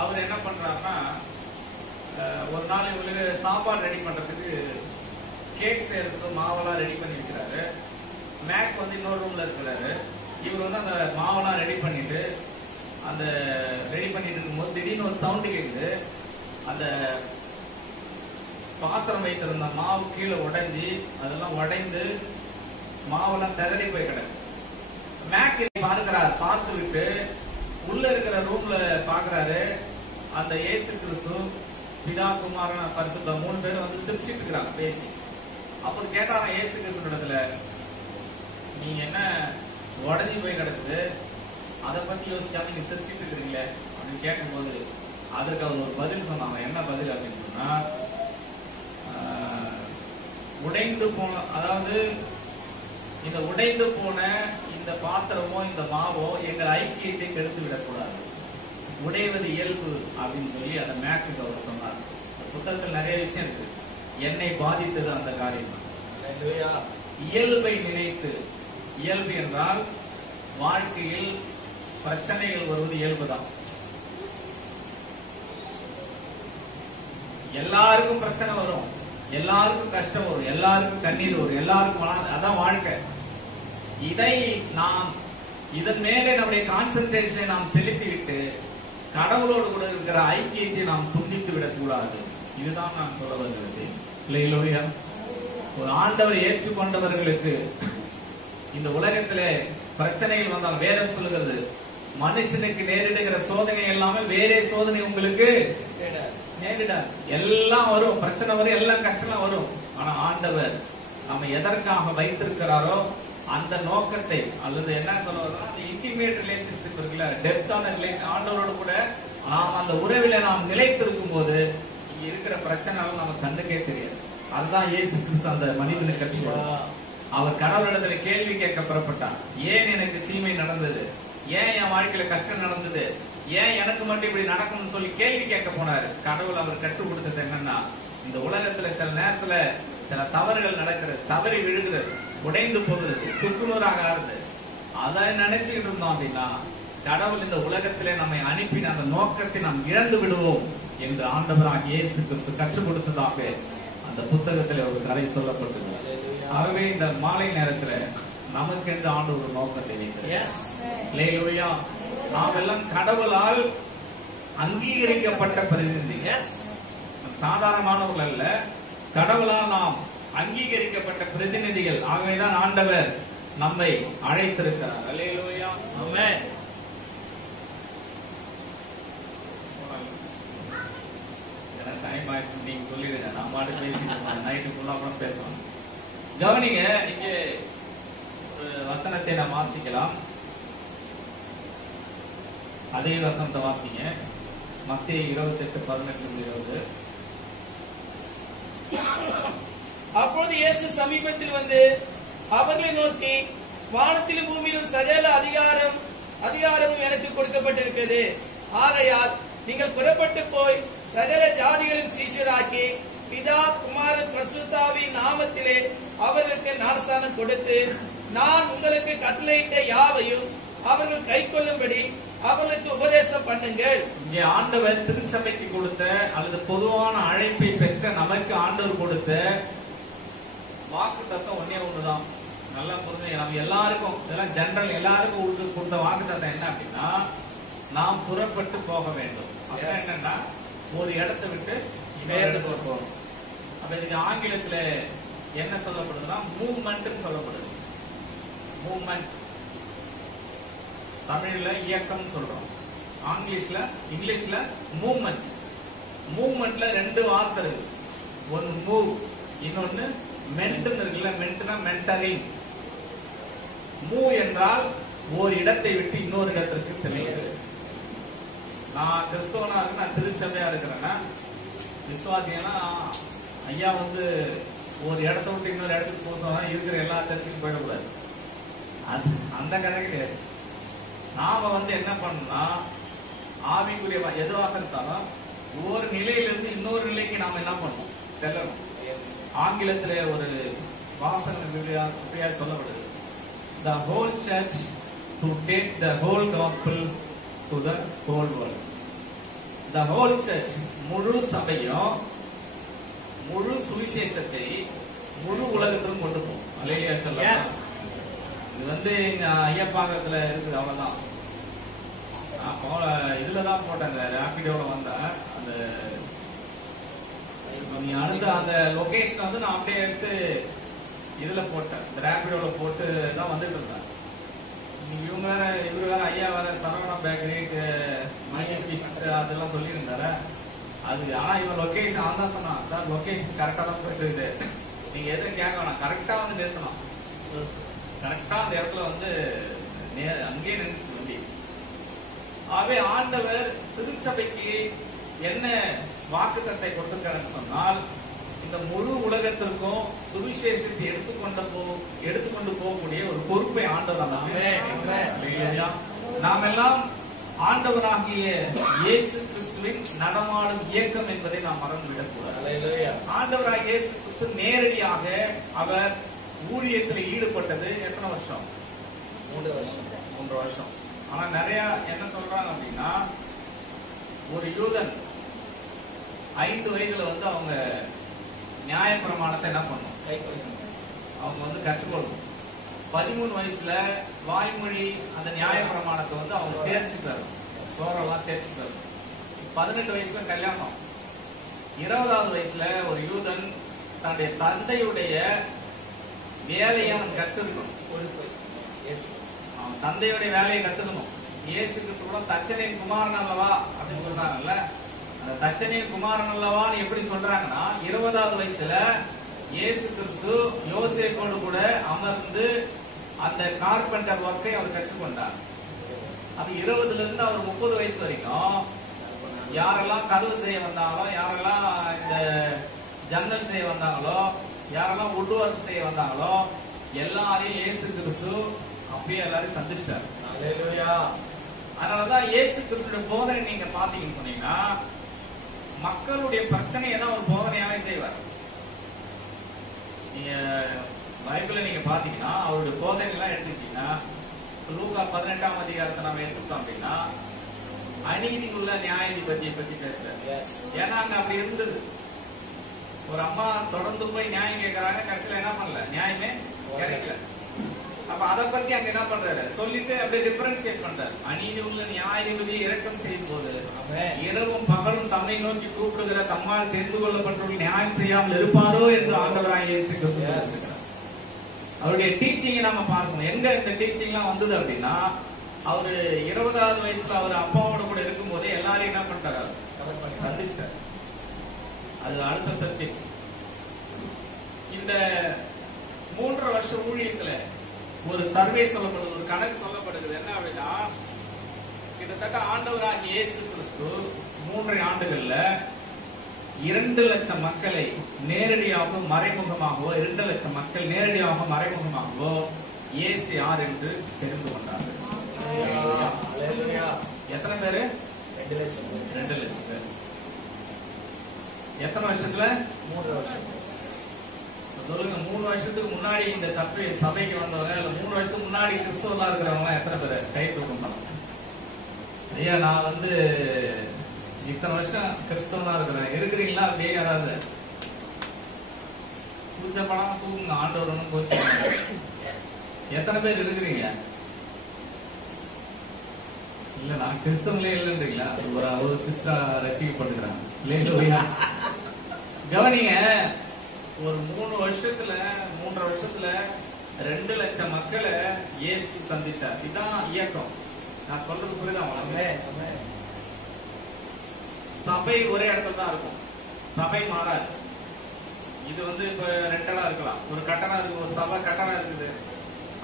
அவர் என்ன பண்றாருன்னா, ஒரு நாள் இவங்களுக்கு சாப்பாடு ரெடி பண்றதுக்கு கேக் செய்யறதுக்கு மாவெல்லாம் ரெடி பண்ணி வைக்கிறாரு. மேக் வந்து இன்னொரு ரூம்ல இருக்கிறாரு. இவர் வந்து அந்த மாவெல்லாம் ரெடி பண்ணிட்டு இருக்கும்போது திடீர்னு ஒரு சவுண்டு கேக்குது. அந்த பாத்திரம் வைத்திருந்த மாவு கீழே உடைஞ்சி அதெல்லாம் உடைந்து மாவெல்லாம் சிதறி போய் கிடக்கு. மேக் பார்க்கிறார், பார்த்து விட்டு உள்ள இருக்கிற ரூம்ல பாக்குறாரு, அந்த இயேசு கிறிஸ்து பிதா குமாரன் பரிசுத்த 3 பேரும் வந்து சிரிச்சிட்டு இருக்கிறாங்க பேசி. அப்புறம் கேட்டாராம் இயேசு கிறிஸ்து இடத்துல, நீங்க என்ன உடஞ்சி போய் கிடக்குது, அதை பத்தி யோசிக்காம நீங்க சிரிச்சிட்டு இருக்கிறீங்களே அப்படின்னு கேட்கும்போது அதற்கு அவர் ஒரு பதில் சொன்னாங்க. என்ன பதில் அப்படின்னு சொன்னா, உடைந்து போன, அதாவது இந்த உடைந்து போன இந்த பாத்திரமோ இந்த மாவோ எங்கள் ஐக்கியத்தை கெடுத்து விடக்கூடாது, உடைவது இயல்பு அப்படின்னு சொல்லி அந்த மேக்குக்கு அவர் சொன்னார். புத்தகத்தில் நிறைய விஷயம் இருக்கு. என்னை பாதித்தது அந்த காரியம். இயல்பை நினைத்து, இயல்பு என்றால் வாழ்க்கையில் பிரச்சனைகள் வருவது இயல்புதான். எல்லாருக்கும் பிரச்சனை வரும், எல்லாருக்கும் கஷ்டம் வரும், எல்லாருக்கும் கண்ணீர் வரும், எல்லாருக்கும் அதான் வாழ்க்கை. இதை நாம் இதன் மேலே நம்முடைய கான்சென்ட்ரேஷனை நாம் செலுத்திவிட்டு கடவுளோடு கூட இருக்கிற ஐக்கியத்தை நாம் துண்டித்து விடக்கூடாது. இதுதான் நான் சொல்ல வந்த விஷயம். இல்லையா? ஒரு ஆண்டவரை ஏற்றுக்கொண்டவர்களுக்கு இந்த உலகத்திலே பிரச்சனைகள் வந்தால் வேதம் சொல்லுகிறது, மனுஷனுக்கு நேரிடுகிற சோதனை எல்லாமே வேறே சோதனை உங்களுக்கு நேரிடாது. எல்லாம் வரும், பிரச்சனை வரும், எல்லாம் கஷ்டம் வரும். ஆனா ஆண்டவர் நம்ம எதற்காக வைத்திருக்கிறாரோ அந்த நோக்கத்தை, அல்லது என்ன சொல்லுவாங்க, அந்த இன்டிமேட் ரிலேஷன்ஷிப் இருக்குல்ல, டெப்தான ரிலேஷன், ஆண்டவரோடு கூட நாம் அந்த உறவில நாம் நிலைத்திருக்கும் போது இங்க இருக்கிற பிரச்சனை நம்ம கண்ணுக்கே தெரியாது. அதுதான் இயேசு கிறிஸ்து அந்த மனிதனை கற்றுக் அவர் கடவுளிடத்துல கேள்வி கேட்க புறப்பட்டார். ஏன் எனக்கு தீமை நடந்தது, ஏன் என் வாழ்க்கையில கஷ்டம் நடந்தது, ஏன் எனக்கு மட்டும் இப்படி நடக்கணும்னு சொல்லி கேள்வி கேட்க போனாரு. கடவுள் அவர் கற்றுக் கொடுத்தது என்னன்னா, இந்த உலகத்துல சில நேரத்துல சில தவறுகள் நடக்கிறது, தவறி விழுகிறது, உடைந்து போகிறது, சுக்குநூறாக ஆறுது. அதை நினைச்சுக்கிட்டு இருந்தோம் அப்படின்னா கடவுள் இந்த உலகத்திலே நம்மை அனுப்பின அந்த நோக்கத்தை நாம் இழந்து விடுவோம் என்று ஆண்டவராக இயேசு கிறிஸ்து கற்றுக் கொடுத்ததாக அந்த புத்தகத்தில் ஒரு கதை சொல்லப்பட்டது. ஆகவே இந்த மாலை நேரத்துல நமக்கு என்று ஆண்டு ஒரு நோக்கத்தை வைக்கிறார். நாம் எல்லாம் கடவுளால் அங்கீகரிக்கப்பட்ட பிரதிநிதி, சாதாரணமானவர்கள் அல்ல, கடவுளால் நாம் அங்கீகரிக்கப்பட்ட பிரதிநிதிகள். ஆகவேதான் ஆண்டவர் நம்மை அழைத்திருக்கிறார். அல்லேலூயா, ஆமென். டைம் ஆயிடுச்சு, நீங்க சொல்லிடுங்க, நம்ம அடுத்து பேசிட்டு நைட்டு ஃபுல்லா கூட பேசலாம். கவனிங்க, இங்க ஒரு வசனத்தை நாம் வாசிக்கலாம். அதே வசனத்தை வாசிங்க, மத்தேயு 28:18-20. அப்பொழுது இயேசு சமீபத்தில் வந்து அவர்களை நோக்கி, வானத்திலும் பூமியிலும் சகல அதிகாரமும் எனக்கு கொடுக்கப்பட்டிருக்கிறது. ஆகையால் நீங்கள் புறப்பட்டு போய் சகல ஜாதிகளின் சீஷராக்கி பிதா குமாரன் பரிசுத்தாவின் நாமத்திலே அவர்களுக்கு ஞானஸ்நானம் கொடுத்து, நான் உங்களுக்கு கட்டளையிட்ட யாவையும் அவர்கள் கைக்கொள்ளும்படி அவர்களுக்கு உபதேசம் பண்ணுங்கள். இங்கே ஆண்டவர் திருச்சபைக்கு கொடுத்த அல்லது பொதுவான அழைப்பை பெற்ற நமக்கு ஆண்டவர் கொடுத்த வாக்கு தத்தம் ஒன்னே ஒண்ணுதான். நல்லா புரிஞ்சு, நம்ம எல்லாருக்கும் இதெல்லாம் ஜெனரல் எல்லாருக்கும் கொடுத்த வாக்கு தத்தம் என்ன அப்படின்னா, நாம் புறப்பட்டு போக வேண்டும். என்னன்னா ஒரு இடத்தை விட்டு வேற இடத்துக்கு போகணும். அப்ப இதுக்கு ஆங்கிலத்துல என்ன சொல்லப்படுதுன்னா மூவ்மெண்ட் சொல்லப்படுது. மூவ்மெண்ட் தமிழ்ல இயக்கம் சொல்றோம், இங்கிலீஷ்ல மூவ்மெண்ட். மூவ்மெண்ட்ல 2 வார்த்தை இருக்கு. ஒன்னு மூவ், இன்னொன்னு மென்ட் இருக்குல்ல. மென்ட்னா மென்டரிங். மூவ் என்றால் ஒரு இடத்தை விட்டு இன்னொரு இடத்திற்கு செல்லுகிறது. நான் கிறிஸ்தவனா இருக்கு, நான் திருச்சபையா இருக்கிறேன்னா, விசுவாசினா ஐயா வந்து ஒரு இடத்த விட்டு இன்னொரு இடத்துக்கு போசோம்னா இருக்கிற எல்லா சர்ச்சுக்கும் போயிடக்கூடாது. அது அந்த கதை கிடையாது. நாம வந்து என்ன பண்ணா, ஆவிக்குரிய எதுவாக இருந்தாலும் ஒரு நிலையிலிருந்து இன்னொரு நிலைக்கு நாம என்ன பண்ணணும், செல்லணும். ஆங்கிலத்திலே ஒரு வாசகம் இப்படியா சொல்லப்படுது, the whole church to take the whole gospel to the whole world. The whole church, முழு சபையும் முழு சுவிசேஷத்தை முழு உலகத்திலும் கொண்டு போகும். அல்லேலூயா சொல்லலாம். இது வந்து எங்க ஐயப்பாக்கத்துல இருக்குது, அவ்வளவுதான். இதுலதான் போட்டேன், ரேபிடோட வந்தா அந்த நீ அடுத்த அந்த லொகேஷன் வந்து நான் அப்படியே எடுத்து இதுல போட்டேன், இந்த ரேபிடோல போட்டு தான் வந்துட்டு இருந்தேன். இவங்க வேற இவரு வேற ஐயா வேற சரவணா பேக்கரி மையம் ஃபிஷ் அதெல்லாம் சொல்லியிருந்தாரு. அது ஆனா இவன் லொகேஷன் அவன் தான் சொன்னான், சார் லொகேஷன் கரெக்டா தான் போயிட்டு இருக்குது, நீங்க எதுவும் கேட்க வேணாம், கரெக்டா வந்து நிறுத்தணும், கரெக்டா அந்த இடத்துல வந்து அங்கேயே நினைச்சு வண்டி. ஆகவே ஆண்டவர் திருச்சபைக்கு என்ன வாக்குத்தத்தை கொடுத்திருக்காருன்னு சொன்னால், இந்த முழு உலகத்திற்கும் சுவிசேஷத்தை எடுத்துக்கொண்டு போகக்கூடிய ஒரு பொறுப்பை ஆண்டவர். நாம் எல்லாம் ஆண்டவராகிய இயேசு கிறிஸ்துவின் நடமாடும் இயக்கம் என்பதை நாம் மறந்துவிடக் கூடாது. ஆண்டவராகிய இயேசு கிறிஸ்து நேரடியாக அவர் ஊழியத்தில் ஈடுபட்டது எத்தனை வருஷம்? 3 வருஷம். ஆனா நிறைய என்ன சொல்றாங்க அப்படின்னா, ஒரு யூதன் 5 வயதுல வந்து அவங்க நியாயப்பிரமாணத்தை என்ன பண்ணும், அவங்க வந்து கற்றுக்கொள்ளணும். 13 வயசுல வாய்மொழி அந்த நியாயப்பிரமாணத்தை வந்து அவங்க தேர்ச்சிட்டாரு, சோரெல்லாம் தேர்ச்சிட்டாரு. 18 வயசுல கல்யாணம். 20வது வயசுல ஒரு யூதன் தன்னுடைய தந்தையுடைய வேலையை அவன் கற்றுக்கணும், அவன் தந்தையுடைய வேலையை கத்துக்கணும். இயேசு கிறிஸ்து கூட தச்சனின் குமாரன் அல்லவா அப்படின்னு சொல்றாங்கல்ல, அந்த தச்சனின் குமாரன் அல்லவான்னு எப்படி சொல்றாங்கன்னா, 20வது வயசுல இயேசு கிறிஸ்து யோசேப்போடு கூட அமர்ந்து அந்த கார்பெண்டர் ஒர்க்கை அவர் கற்றுக்கொண்டார். அது 20ல இருந்து அவர் 30 வயசு வரைக்கும் யாரெல்லாம் கதவு செய்ய வந்தாங்களோ, யாரெல்லாம் இந்த ஜன்னல் செய்ய வந்தாங்களோ, யாரெல்லாம் வுட் ஒர்க் செய்ய வந்தாங்களோ எல்லாரையும் இயேசு கிறிஸ்து அப்படியே எல்லாரும் சந்திச்சிட்டார். அதனாலதான் இயேசு கிறிஸ்துடைய போதனை நீங்க பாத்தீங்கன்னு சொன்னீங்கன்னா, மக்களுடைய பிரச்சனையை தான் ஒரு போதனையாவே செய்வார். நீங்க பைபிள்ல நீங்க பாத்தீங்கன்னா அவருடைய போதனை எல்லாம் எடுத்துக்கிட்டீங்கன்னா, லூக்கா 18ஆம் அதிகாரத்தை நம்ம எடுத்துட்டோம் அப்படின்னா, அநீதி உள்ள நியாயாதிபதியை பத்தி பேசுறாரு. ஏன்னா அங்க அப்படி இருந்தது. ஒரு அம்மா தொடர்ந்து போய் நியாயம் கேட்கறாங்க, கடைசியில என்ன பண்ணல, நியாயமே கிடைக்கல. அப்ப அதை பத்தி அங்க என்ன பண்றாரு சொல்லிட்டு அப்படியே டிஃபரன்ஷியேட் பண்றாரு. அநீதி உள்ள நியாயாதிபதியை இரக்கம் செய்யும் போது இரவும் பகலும் தம்மை நோக்கி கூப்பிடுகிற தம்மால் தெரிந்து கொள்ளப்பட்டவர்கள் நியாயம் செய்யாமல் இருப்பாரோ என்று ஆண்டவராகிய இயேசு கிறிஸ்து அவருடைய டீச்சிங்கை நாம பார்க்கணும். எங்க இந்த டீச்சிங் எல்லாம் வந்தது அப்படின்னா, அவரு 20வது வயசுல அவர் அப்பாவோட கூட இருக்கும் போதே எல்லாரையும் என்ன பண்ணிட்டாரு, சந்திச்சிட்டாரு. அது அடுத்த சப்ஜெக்ட். இந்த 3 வருஷ ஊழியத்துல ஒரு சர்வே சொல்லப்படுது, ஒரு கணக்கு சொல்லப்படுகிறது. என்ன அப்படின்னா, கிட்டத்தட்ட ஆண்டவராகிய இயேசு கிறிஸ்து 3 ஆண்டுகள்ல 2 லட்சம் மக்களை நேரடியாக மறைமுகமாகவோ, 2 லட்சம் மக்கள் நேரடியாக மறைமுகமாகவோ இயேசு யார் என்று தெரிந்து கொண்டார்கள். எத்தனை பேரு? 2 லட்சம் பேர். எத்தனை வருஷத்துல? 3 வருஷம். சொல்லுங்க, 3 வருஷத்துக்கு முன்னாடி இந்த சபைக்கு வந்தவங்க, இல்ல 3 வருஷத்துக்கு முன்னாடி கிறிஸ்துவலா இருக்கிறவங்க எத்தனை பேர் கை தூக்கம்? ஐயா நான் வந்து இத்தனை வருஷம் கிறிஸ்தவனா இருக்கிறேன், இருக்கிறீங்களா? அப்படியே யாராவது பூச்சப்படாம தூக்குங்க, ஆண்டவர் ஒன்றும் போச்சு. எத்தனை பேர் இருக்கிறீங்க? இல்ல நான் கிறிஸ்தவங்களே இல்லைன்றீங்களா? ஒரு சிஸ்டர் ரசிக்கப்பட்டுக்கிறாங்க. கவனிங்க, ஒரு 3 வருஷத்துல 3.5 வருஷத்துல 2 லட்சம் மக்களை இயேசு சந்திச்சார். இதுதான் இயக்கம். நான் சொல்றது புரியுதா உனக்கு? சபை ஒரே இடத்துல தான் இருக்கும், சபை மாறாது. இது வந்து இப்ப ரெண்டலா இருக்கலாம், ஒரு கட்டணம் இருக்கு, ஒரு சபை கட்டணம் இருக்குது,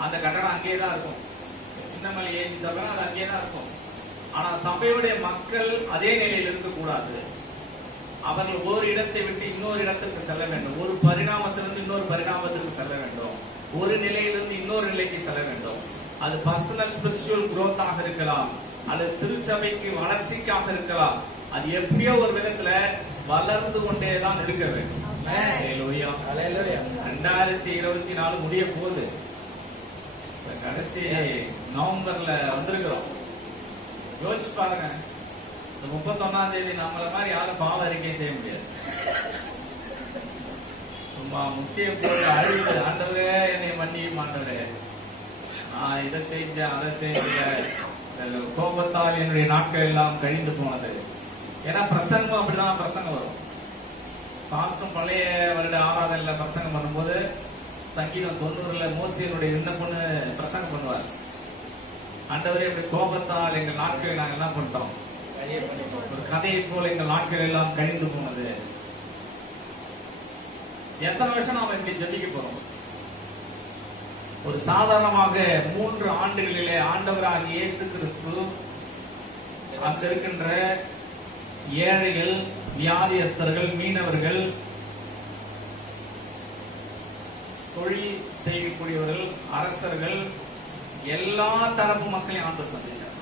அந்த கட்டணம் அங்கேயே தான் இருக்கும். சின்னமலை ஏஜி சபை அது அங்கேயே தான் இருக்கும். ஆனா சபையுடைய மக்கள் அதே நிலையில் இருக்கக்கூடாது. அவர்கள் ஒரு இடத்தை விட்டு இன்னொரு இடத்திற்கு செல்ல வேண்டும், ஒரு பரிணாமத்திலிருந்து இன்னொரு பரிணாமத்திற்கு செல்ல வேண்டும், ஒரு நிலையிலிருந்து இன்னொரு நிலைக்கு செல்ல வேண்டும். அது பர்சனல் ஸ்பிரிச்சுவல் குரோத்தாக இருக்கலாம், அல்லது திருச்சபைக்கு வளர்ச்சிக்காக இருக்கலாம். அது எப்படியோ ஒரு விதத்துல வளர்ந்து கொண்டேதான் இருக்க வேண்டும். 2024 முடிய போகுது, கடைசி நவம்பர்ல வந்திருக்கிறோம். யோசிச்சு பாருங்க, 31ஆம் தேதி நம்மள மாதிரி யாரும் பாவ அறிக்கை செய்ய முடியாது. சும்மா முக்கிய போய் அழுது, ஆண்டவரே என்னை மன்னியும் ஆண்டவரே, நான் இதை செஞ்சேன் அதை செஞ்சேன், கோபத்தால் என்னுடைய நாட்கள் எல்லாம் கழிந்து போனது. ஏன்னா பிரசங்கம் அப்படிதான் பிரசங்கம் வரும். பாஸ்டம் பழைய வருட ஆராதனையில பிரசங்கம் பண்ணும்போது சங்கீதம் 90ல மோசேனுடைய விண்ணப்பம்னு பிரசங்கம் பண்ணுவார். ஆண்டவரே அப்படி கோபத்தால் எங்கள் நாட்களை நாங்கள் என்ன பண்ணிட்டோம், ஒரு கதையை போல எங்கள் நாட்கள் எல்லாம் கழிந்து போனது. எத்தனை வருஷம் நாம இப்படி ஜெபிக்க போறோம்? ஒரு சாதாரணமாக 3 ஆண்டுகளிலே ஆண்டவராகிய இயேசு கிறிஸ்து அங்க இருக்கின்ற ஏழைகள், வியாதியஸ்தர்கள், மீனவர்கள், தொழில் செய்யக்கூடியவர்கள், அரசர்கள், எல்லா தரப்பு மக்களையும் ஆண்டவர் சந்திச்சார்.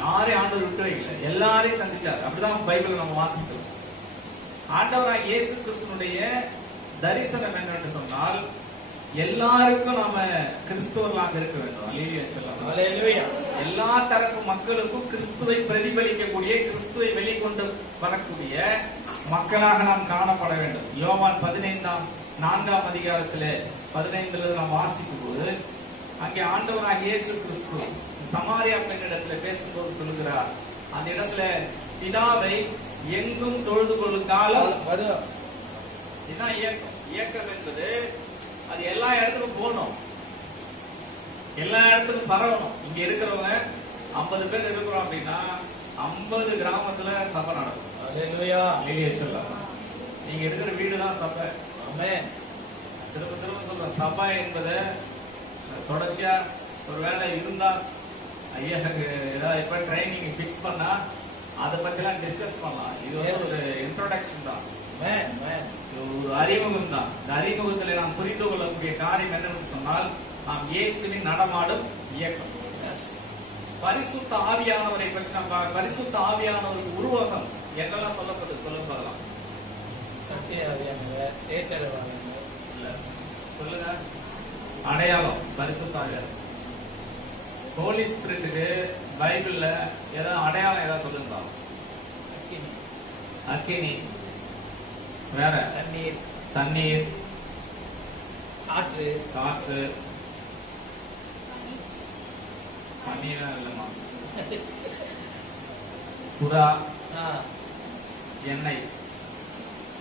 யாரையும் ஆண்டவர் விட்டவே இல்லை, எல்லாரையும் சந்திச்சார். அப்படிதான் பைபிள் நம்ம வாசிக்கிறோம். ஆண்டவராக இயேசு கிறிஸ்துனுடைய தரிசனம் என்னன்னு சொன்னால், எல்லாருக்கும் நாம கிறிஸ்துவர்களாக இருக்க வேண்டும். அல்லேலூயா சொல்லலாம். எல்லா தரப்பு மக்களுக்கும் கிறிஸ்துவை பிரதிபலிக்கக்கூடிய, கிறிஸ்துவை வெளிக்கொண்டு வரக்கூடிய மக்களாக நாம் காணப்பட வேண்டும். யோவான் 4ஆம் அதிகாரத்திலே 15 நாம் வாசிக்கும் போது, அங்கே ஆண்டவராக இயேசு கிறிஸ்து சமாரியா பெண்ணிடத்துல பேசும்போது சொல்லுகிறார், அந்த இடத்துல பிதாவை எங்கும் தொழுது கொள்ளும் காலம் வரும். இதுதான் இயக்கம். இயக்கம் என்பது அது எல்லா இடத்துக்கும் போகணும், எல்லா இடத்துக்கும் பரவணும். இங்க இருக்கிறவங்க 50 பேர் இருக்கிறோம் அப்படின்னா 50 கிராமத்துல சபை நடக்கும். அல்லேலூயா சொல்லலாம். நீங்க இருக்கிற வீடுதான் சபை. திரும்ப திரும்ப சொல்றேன், சபை என்பது தொடர்ச்சியா ஒரு வேலை இருந்தா ஐயா ஏதாவது எப்ப ட்ரைனிங் பிக்ஸ் பண்ணா அதை பத்தி எல்லாம் டிஸ்கஸ் பண்ணலாம். இது ஒரு இன்ட்ரோடக்ஷன் தான், ஒரு அறிமுகம் தான். இந்த அறிமுகத்துல நாம் புரிந்து கொள்ளக்கூடிய காரியம் என்னன்னு சொன்னால், நாம் இயேசுவின் நடமாடும் இயக்கம். பரிசுத்த ஆவியானவரை பற்றி நம்ம பரிசுத்த ஆவியானவருக்கு உருவகம் என்னெல்லாம் சொல்லப்பட்டு சொல்ல போகலாம். சத்திய ஆவியானவர், தேற்றரவானவர் இல்ல சொல்லுங்க. அடையாளம் பரிசுத்த ஆவியானவர். ஹோலி ஸ்பிரிட்டுக்கு பைபிள்ல ஏதாவது அடையாளம் ஏதாவது சொல்லுங்க. அக்கினி, வேற தண்ணீர், தண்ணீர், காற்று, காற்று, தண்ணீர் இல்லமா, புறா, எண்ணெய்.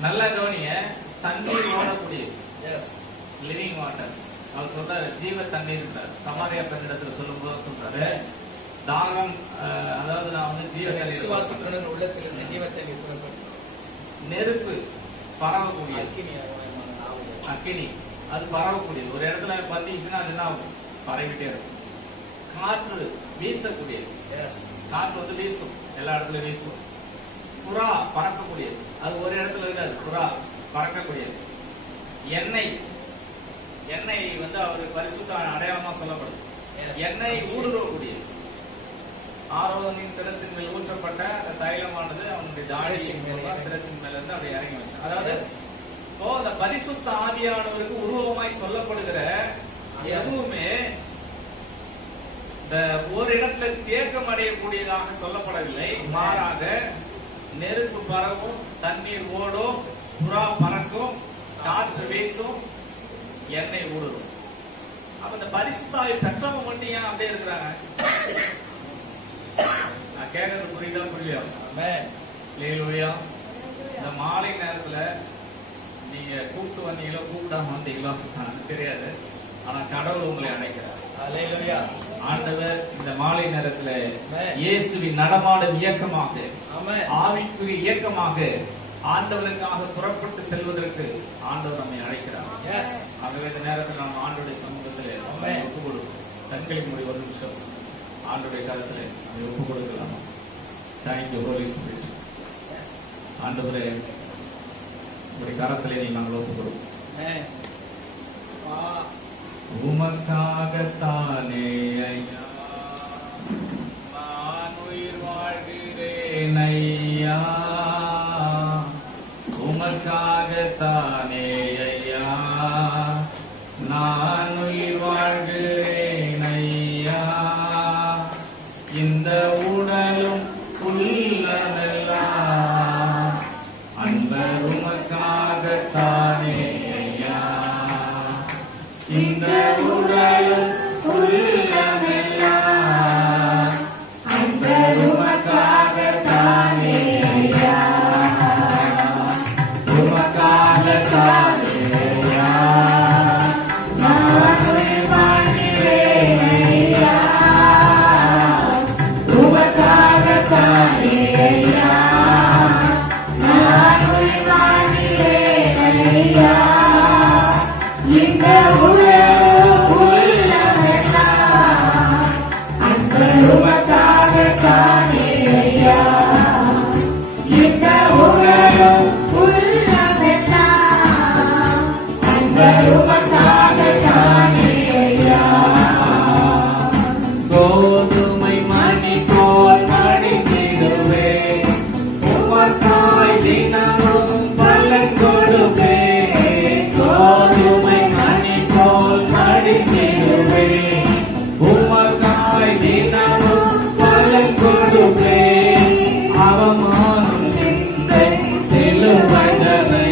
நல்ல கவனிய, தண்ணீர் ஓடக்கூடிய லிவிங் வாட்டர். அவர் சொல்றாரு ஜீவ தண்ணீர். சமாரியா பெண்ணிடத்துல சொல்லும் போது சொல்றாரு, தாகம், அதாவது நான் வந்து ஜீவ தண்ணீர் உள்ளத்திலிருந்து ஜீவ தண்ணீர். நெருப்பு பரவக்கூடிய அக்கினி, அது பரவக்கூடியது. ஒரு இடத்துல பத்திச்சுன்னா அது என்ன ஆகும், பரவிட்டே இருக்கும். காற்று வீசக்கூடியது, காற்று வந்து வீசும், எல்லா இடத்துலயும் வீசும். புறா பறக்கக்கூடியது, அது ஒரு இடத்துல இருக்காது, புறா பறக்கக்கூடியது. எண்ணெய், எண்ணெய் வந்து அவர் பரிசுத்த அடையாளமா சொல்லப்படுது. எண்ணெய் ஊடுருவக்கூடியது. ஆரோனின் சிரசின் மேல் ஊற்றப்பட்ட அந்த தைலமானது அவனுடைய தாடியின் சிரசின் மேல இருந்து அப்படி இறங்கி வச்சான். அதாவது அந்த பரிசுத்த ஆவியானவருக்கு உருவமாய் சொல்லப்படுகிற எதுவுமே இந்த ஒரு இடத்துல தேக்கம் அடையக்கூடியதாக சொல்லப்படவில்லை. மாறாக நெருப்பு பரவும், தண்ணீர் ஓடும், புறா பறக்கும், காற்று வீசும், எண்ணெய் ஊடுரும். அப்ப இந்த பரிசுத்தாவை பெற்றவங்க மட்டும் ஏன் அப்படியே இருக்கிறாங்க? நான் கேட்கறது புரியுதா புரியலையா? அல்லேலூயா. இந்த மாலை நேரத்துல நீங்க கூப்பிட்டு வந்தீங்களோ கூப்பிடாம வந்தீங்களோ தெரியாது, ஆனா கடவுள் உங்களை அழைக்கிறார். அல்லேலூயா. ஆண்டவர் இந்த மாலை நேரத்துல இயேசுவின் நடமாடும் இயக்கமாக, ஆவிக்குரிய இயக்கமாக ஆண்டவருக்காக புறப்பட்டு செல்வதற்கு ஆண்டவர் நம்மை அழைக்கிறார். ஆகவே இந்த நேரத்தில் நாம் ஆண்டவருடைய சமூகத்திலே ஒப்புக் கொடுக்கும். தங்களுக்கு முடிய ஒரு நிமிஷம் ஆண்டவருடைய கருத்துல அதை ஒப்புக் கொடுக்கலாம். Thank you holy spirit. ஆண்டவரே, உங்களுடைய கரத்திலே நீ நாங்கள் ஒப்புக் கொடுக்கும். உமக்காகத்தானே ஐயா நான் உயிர் வாழ்கிறேன் ஐயா, உமக்காகத்தானே ஐயா நான் உயிர் வாழ்கிறேன் ஐயா, இந்த உடலும் உள்ளமெல்லாம் அன்பர் உமக்காகத்தானே ஐயா, இந்த உடலும் உள்ளமெல்லாம் அன்பர் உமக்காகத்தானே ஐயா, உமக்காகத்தானே ஐயா நான் உயிர் வாழ்கிறேன் ஐயா உமக்காகத்தானே ஐயா நான் உயிர் வாழ்கிறேன் ஐயா இந்த உள்ளமெல்லாம் அந்த உமக்காகத்தானே ஐயா இந்த உள்ளமெல்லாம் அந்த உமக்காகத்தானே ஐயா கோதுமை மணி போல் மடித்திடுவேன் உமக்காய் தினமும் பலன் கொடுப்பேன் கோதுமை மணி போல் மடித்திடுவேன் உமக்காய் தினமும் பலன் கொடுப்பேன் அவமானம் நிந்தை சிலுவைதனை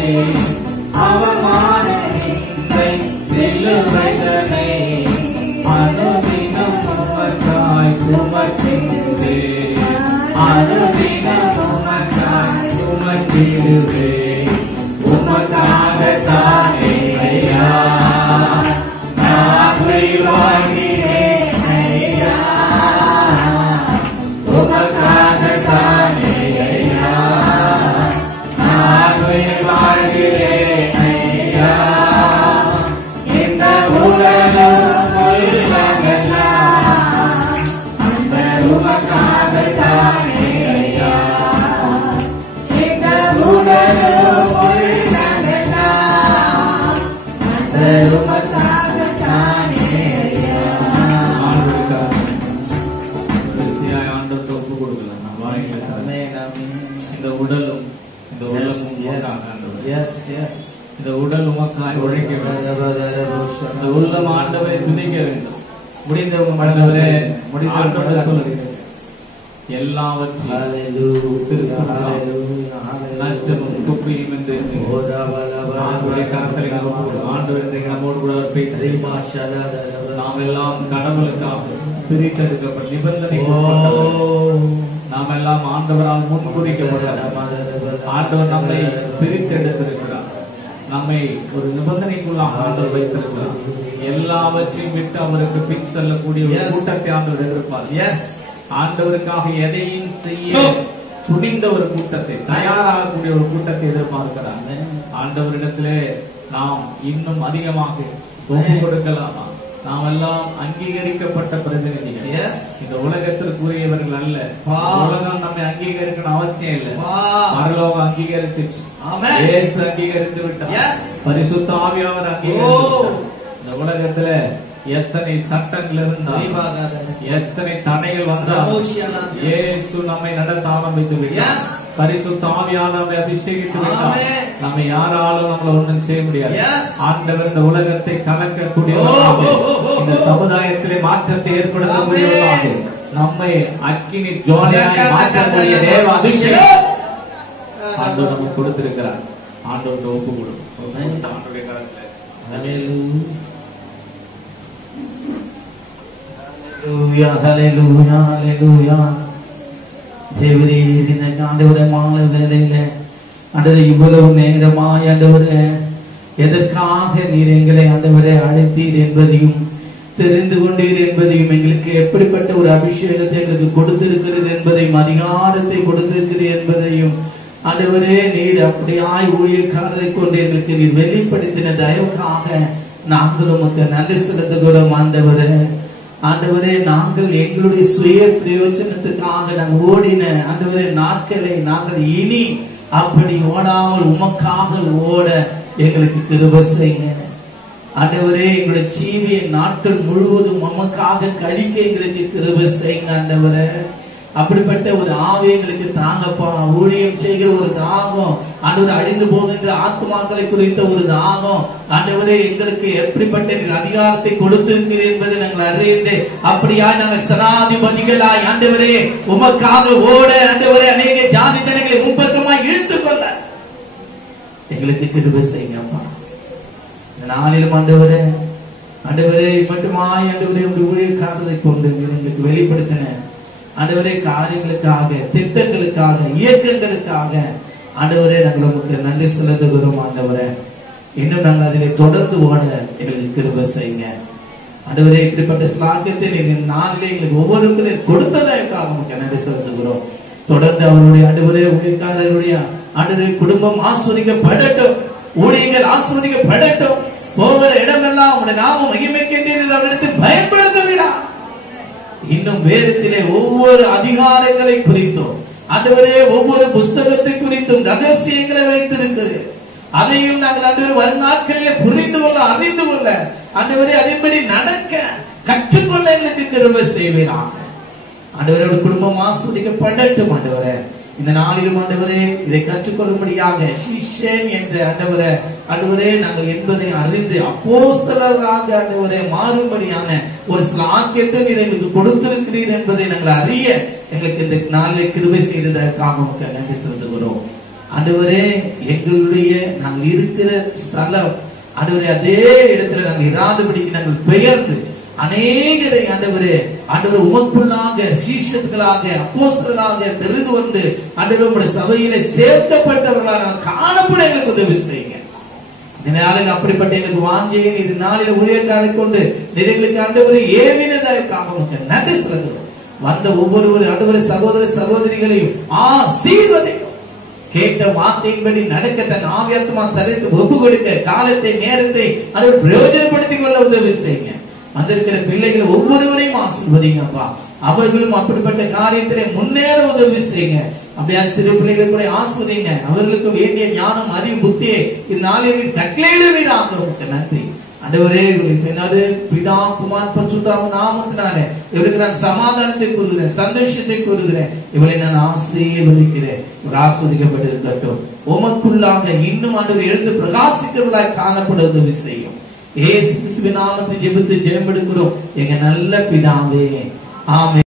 அவமானம் நிந்தை சிலுவைதனை அனுதினம் உமக்காய் சுமக்கிடுவேன் அனுதினம் உமக்காய் சுமக்கிடுவேன் உமக்காகத்தானே ஐயா நான் உயிர் வாழ்கிறேன் ஐயா உமக்காகத்தானே ஐயா நான் உயிர் வாழ்கிறேன் ஐயா இந்த உலகமெல்லாம் அந்த உமக்காகத்தானே ஐயா இந்த உலகமெல்லாம் அந்த உமக்காகத்தானே ஐயா ஆண்டவருக்கு ஒப்பு கொடுக்கலாம். நான் வாழ்கிறேன். இந்த உடலும் இந்த உள்ளமும் உமக்காக ஆண்டவரே. இந்த உடல் உமக்காய் உழைக்க வேண்டும். இந்த உள்ளம் ஆண்டவரை துதிக்க வேண்டும். முடிந்தவங்க ஆண்டவரே, முடிந்தவங்க சொல்லுங்க எல்லாவற்றையும் நஷ்டமும் குப்பையும் என்று கரத்தலை ஆண்டவர் நம்மோடு கூட பேசி நாம் எல்லாம் கடவுளுக்காக பிரித்தெடுக்கப்பட்ட நிபந்தனை நாம் எல்லாம் ஆண்டவரால் முன்குறிக்கப்பட்ட ஆண்டவர் நம்மை பிரித்தெடுத்திருக்கிறார். நம்மை ஒரு நிபந்தனைக்குள்ளாக ஆண்டவர் வைத்திருக்கிறார். எல்லாவற்றையும் விட்டு அவருக்கு பின் செல்லக்கூடிய ஒரு கூட்டத்தை ஆண்டவர் எதிர்ப்பார். ஆண்டவருக்காக எதையும் செய்ய துணிந்த ஒரு கூட்டத்தை, தயாராகக்கூடிய ஒரு கூட்டத்தை எதிர்பார்க்கிறார். ஆண்டவரிடத்திலே நாம் இன்னும் அதிகமாக ஒப்பு கொடுக்கலாமா? நாம் எல்லாம் அங்கீகரிக்கப்பட்ட பிரதிநிதிகள். இந்த உலகத்திற்குரியவர்கள் அல்ல. உலகம் நம்மை அங்கீகரிக்கணும் அவசியம் இல்லை. பரலோகம் அங்கீகரிச்சிச்சு. இயேசு அங்கீகரித்து விட்டார். பரிசுத்த ஆவியானவர் அங்கீகரித்து. இந்த உலகத்துல எத்தனை சட்டங்கள் இருந்தால், எத்தனை தடைகள் வந்தால் இயேசு நம்மை நடத்த ஆரம்பித்து விட்டார். பரிசுத்த ஆவியானவரை அபிஷேகித்து விட்டார். நம்ம யாராலும் நம்மள ஒன்றும் செய்ய முடியாது. ஆண்டவர் இந்த உலகத்தை கலக்கக்கூடியவராக, இந்த சமுதாயத்திலே மாற்றத்தை ஏற்படுத்தக்கூடியவராக, நம்மை அக்கினி ஜுவாலையாய் மாற்றக்கூடிய தேவ அபிஷேகம் ஆண்டவர் நமக்கு கொடுத்திருக்கிறார். ஆண்டவருக்கு ஒப்பு கொடு. ஆண்டவருடைய கரத்துல இவ்வளவு நேரமாய் ஆண்டவரே எதற்காக நீர் எங்களை ஆண்டவரே அழைத்தீர் என்பதையும் தெரிந்து கொண்டீர் என்பதையும், எங்களுக்கு எப்படிப்பட்ட ஒரு அபிஷேகத்தை எங்களுக்கு கொடுத்திருக்கிறது என்பதையும், அதிகாரத்தை கொடுத்திருக்கிறீர் என்பதையும் ஆண்டவரே நீர் அப்படியாய் ஊழியக்காரரை கொண்டு எங்களுக்கு நீர் வெளிப்படுத்தின தயவுக்காக நாங்கள் உமக்கு நன்றி செலுத்துகிறோம். ஆண்டவரே நாங்கள் எங்களுடைய சுய பிரயோஜனத்துக்காக நாங்கள் ஓடின ஆண்டவரே நாட்களை நாங்கள் இனி அப்படி ஓடாமல் உமக்காக ஓட எங்களுக்கு கிருபை செய்யுங்க. ஆண்டவரே எங்களுடைய ஜீவிய நாட்கள் முழுவதும் உமக்காக கழிக்க எங்களுக்கு கிருபை செய்யுங்க. ஆண்டவரே அப்படிப்பட்ட ஒரு ஆவி எங்களுக்கு தாங்கப்பா. ஊழியம் செய்கிற ஒரு தாகம் ஆண்டவர், அழிந்து போகின்ற ஆத்மாக்களை குறித்த ஒரு தாகம் ஆண்டவரே எங்களுக்கு எப்படிப்பட்ட அதிகாரத்தை கொடுத்திருக்கிறீர் என்பதை நாங்கள் அறிந்து அப்படியா நாங்கள் சனாதிபதிகளாய் ஆண்டவரே உமக்காக ஓட ஆண்டவரே அநேக ஜாதி ஜனங்களை முன்பக்கமாய் இழுத்துக் கொள்ள எங்களுக்கு கிருபை செய்யுங்கப்பா. இந்த நாளிலும் ஆண்டவரே மட்டுமாய் ஆண்டவரே உங்களுடைய ஊழியக்காரரை கொண்டு எங்களுக்கு வெளிப்படுத்தின ஆண்டவரே காரியங்களுக்காக, திட்டங்களுக்காக, இயக்கங்களுக்காக ஆண்டவரே நாங்கள் உங்களுக்கு நன்றி செலுத்துகிறோம். ஆண்டவரே இன்னும் நாங்கள் அதிலே தொடர்ந்து ஓட எங்களுக்கு கிருபை செய்யுங்க. ஆண்டவரே இப்படிப்பட்ட ஸ்லாக்கியத்தை நீங்கள் நாளிலே எங்களுக்கு ஒவ்வொருவருக்கும் கொடுத்ததற்காக உங்களுக்கு நன்றி செலுத்துகிறோம். தொடர்ந்து அவருடைய ஆண்டவரே ஊழியக்காரருடைய ஆண்டவரே குடும்பம் ஆஸ்வதிக்கப்படட்டும், ஊழியர்கள் ஆஸ்வதிக்கப்படட்டும். போகிற இடமெல்லாம் உங்களுடைய நாமம் மகிமைக்கென்று அவரிடத்தை பயன்படுத்துவீரா. இன்னும் வேதத்திலே ஒவ்வொரு அதிகாரங்களை குறித்தும் ஆண்டவரே ஒவ்வொரு புஸ்தகத்தை குறித்தும் ரகசியங்களை வைத்திருக்கிறேன். அதையும் நாங்கள் ஆண்டவரே வரும் நாட்களிலே புரிந்து கொள்ள அறிந்து கொள்ள ஆண்டவரே அதன்படி நடக்க கற்றுக்கொள்ள எங்களுக்கு கிருபை செய்வீராக. ஆண்டவரோட குடும்பம் ஆஸ்வதிக்கப்படட்டும். ஆண்டவரே இந்த நாளிலும் ஆண்டவரே இதை கற்றுக்கொள்ளும்படியாக சிஷ்யன் என்ற ஆண்டவரே நாங்கள் என்பதை அறிந்து அப்போஸ்தலராக ஆண்டவரே மாறும்படியான ஒரு ஸ்லாக்கியத்தை எங்களுக்கு கொடுத்திருக்கிறீர் என்பதை நாங்கள் அறிய எங்களுக்கு இந்த நாளிலே கிருபை செய்ததற்காக உங்களுக்கு நன்றி செலுத்துகிறோம். ஆண்டவரே எங்களுடைய நாங்கள் இருக்கிற ஸ்தலம் ஆண்டவரே அதே இடத்துல நாங்கள் இராதபடிக்கு நாங்கள் பெயர்ந்து அநேகரை ஆண்டவரே உமக்குள்ளாக சீஷர்களாக அப்போஸ்தலராக தெரிந்து கொண்டு ஆண்டவரே உம்முடைய சபையிலே சேர்க்கப்பட்டவர்களாக காணப்பட எங்களுக்கு உதவி செய்யுங்க. இந்த நாளில் அப்படிப்பட்ட எங்களுக்கு வாஞ்சியை இது நாளில் ஊழியக்காரை கொண்டு எங்களுக்கு ஆண்டவரே ஏவினதற்காக உங்களுக்கு நன்றி செலுத்துகிறோம். வந்த ஒவ்வொரு ஆண்டவரே சகோதர சகோதரிகளையும் ஆசீர்வதிக்கும். கேட்ட வார்த்தையின்படி நடக்க தன் ஆவியாத்மா சரீரத்தை ஒப்பு கொடுக்க காலத்தை நேரத்தை அதை பிரயோஜனப்படுத்திக் கொள்ள உதவி செய்யுங்க. வந்திருக்கிற பிள்ளைகளை ஒவ்வொருவரையும் ஆசீர்வதிங்கப்பா. அவர்களும் அப்படிப்பட்ட காரியத்திலே முன்னேற உதவி செய்யுங்க. அப்படியா சிறு பிள்ளைகளை கூட ஆஸ்வதிங்க. அவர்களுக்கு வேண்டிய ஞானம் அறிவு புத்தியை இந்நாளில் கட்டளையிடுவீராக உங்களுக்கு நன்றி. ஆண்டவரே பிதா குமார் பரிசுத்த நாமத்தினாலே இவருக்கு நான் சமாதானத்தை கூறுகிறேன், சந்தோஷத்தை கூறுகிறேன். இவளை நான் ஆசீர்வதிக்கிறேன். இவர் ஆஸ்வதிக்கப்பட்டிருக்கட்டும். உமக்குள்ளாக இன்னும் ஆண்டவர் எழுந்து பிரகாசிக்கிறவர்களாய் காணப்பட உதவி செய்யும். இயேசு கிறிஸ்துவின் நாமத்தில் ஜெபித்து ஜெயம் எடுக்கிறோம் எங்க நல்ல பிதாவே. ஆமென்.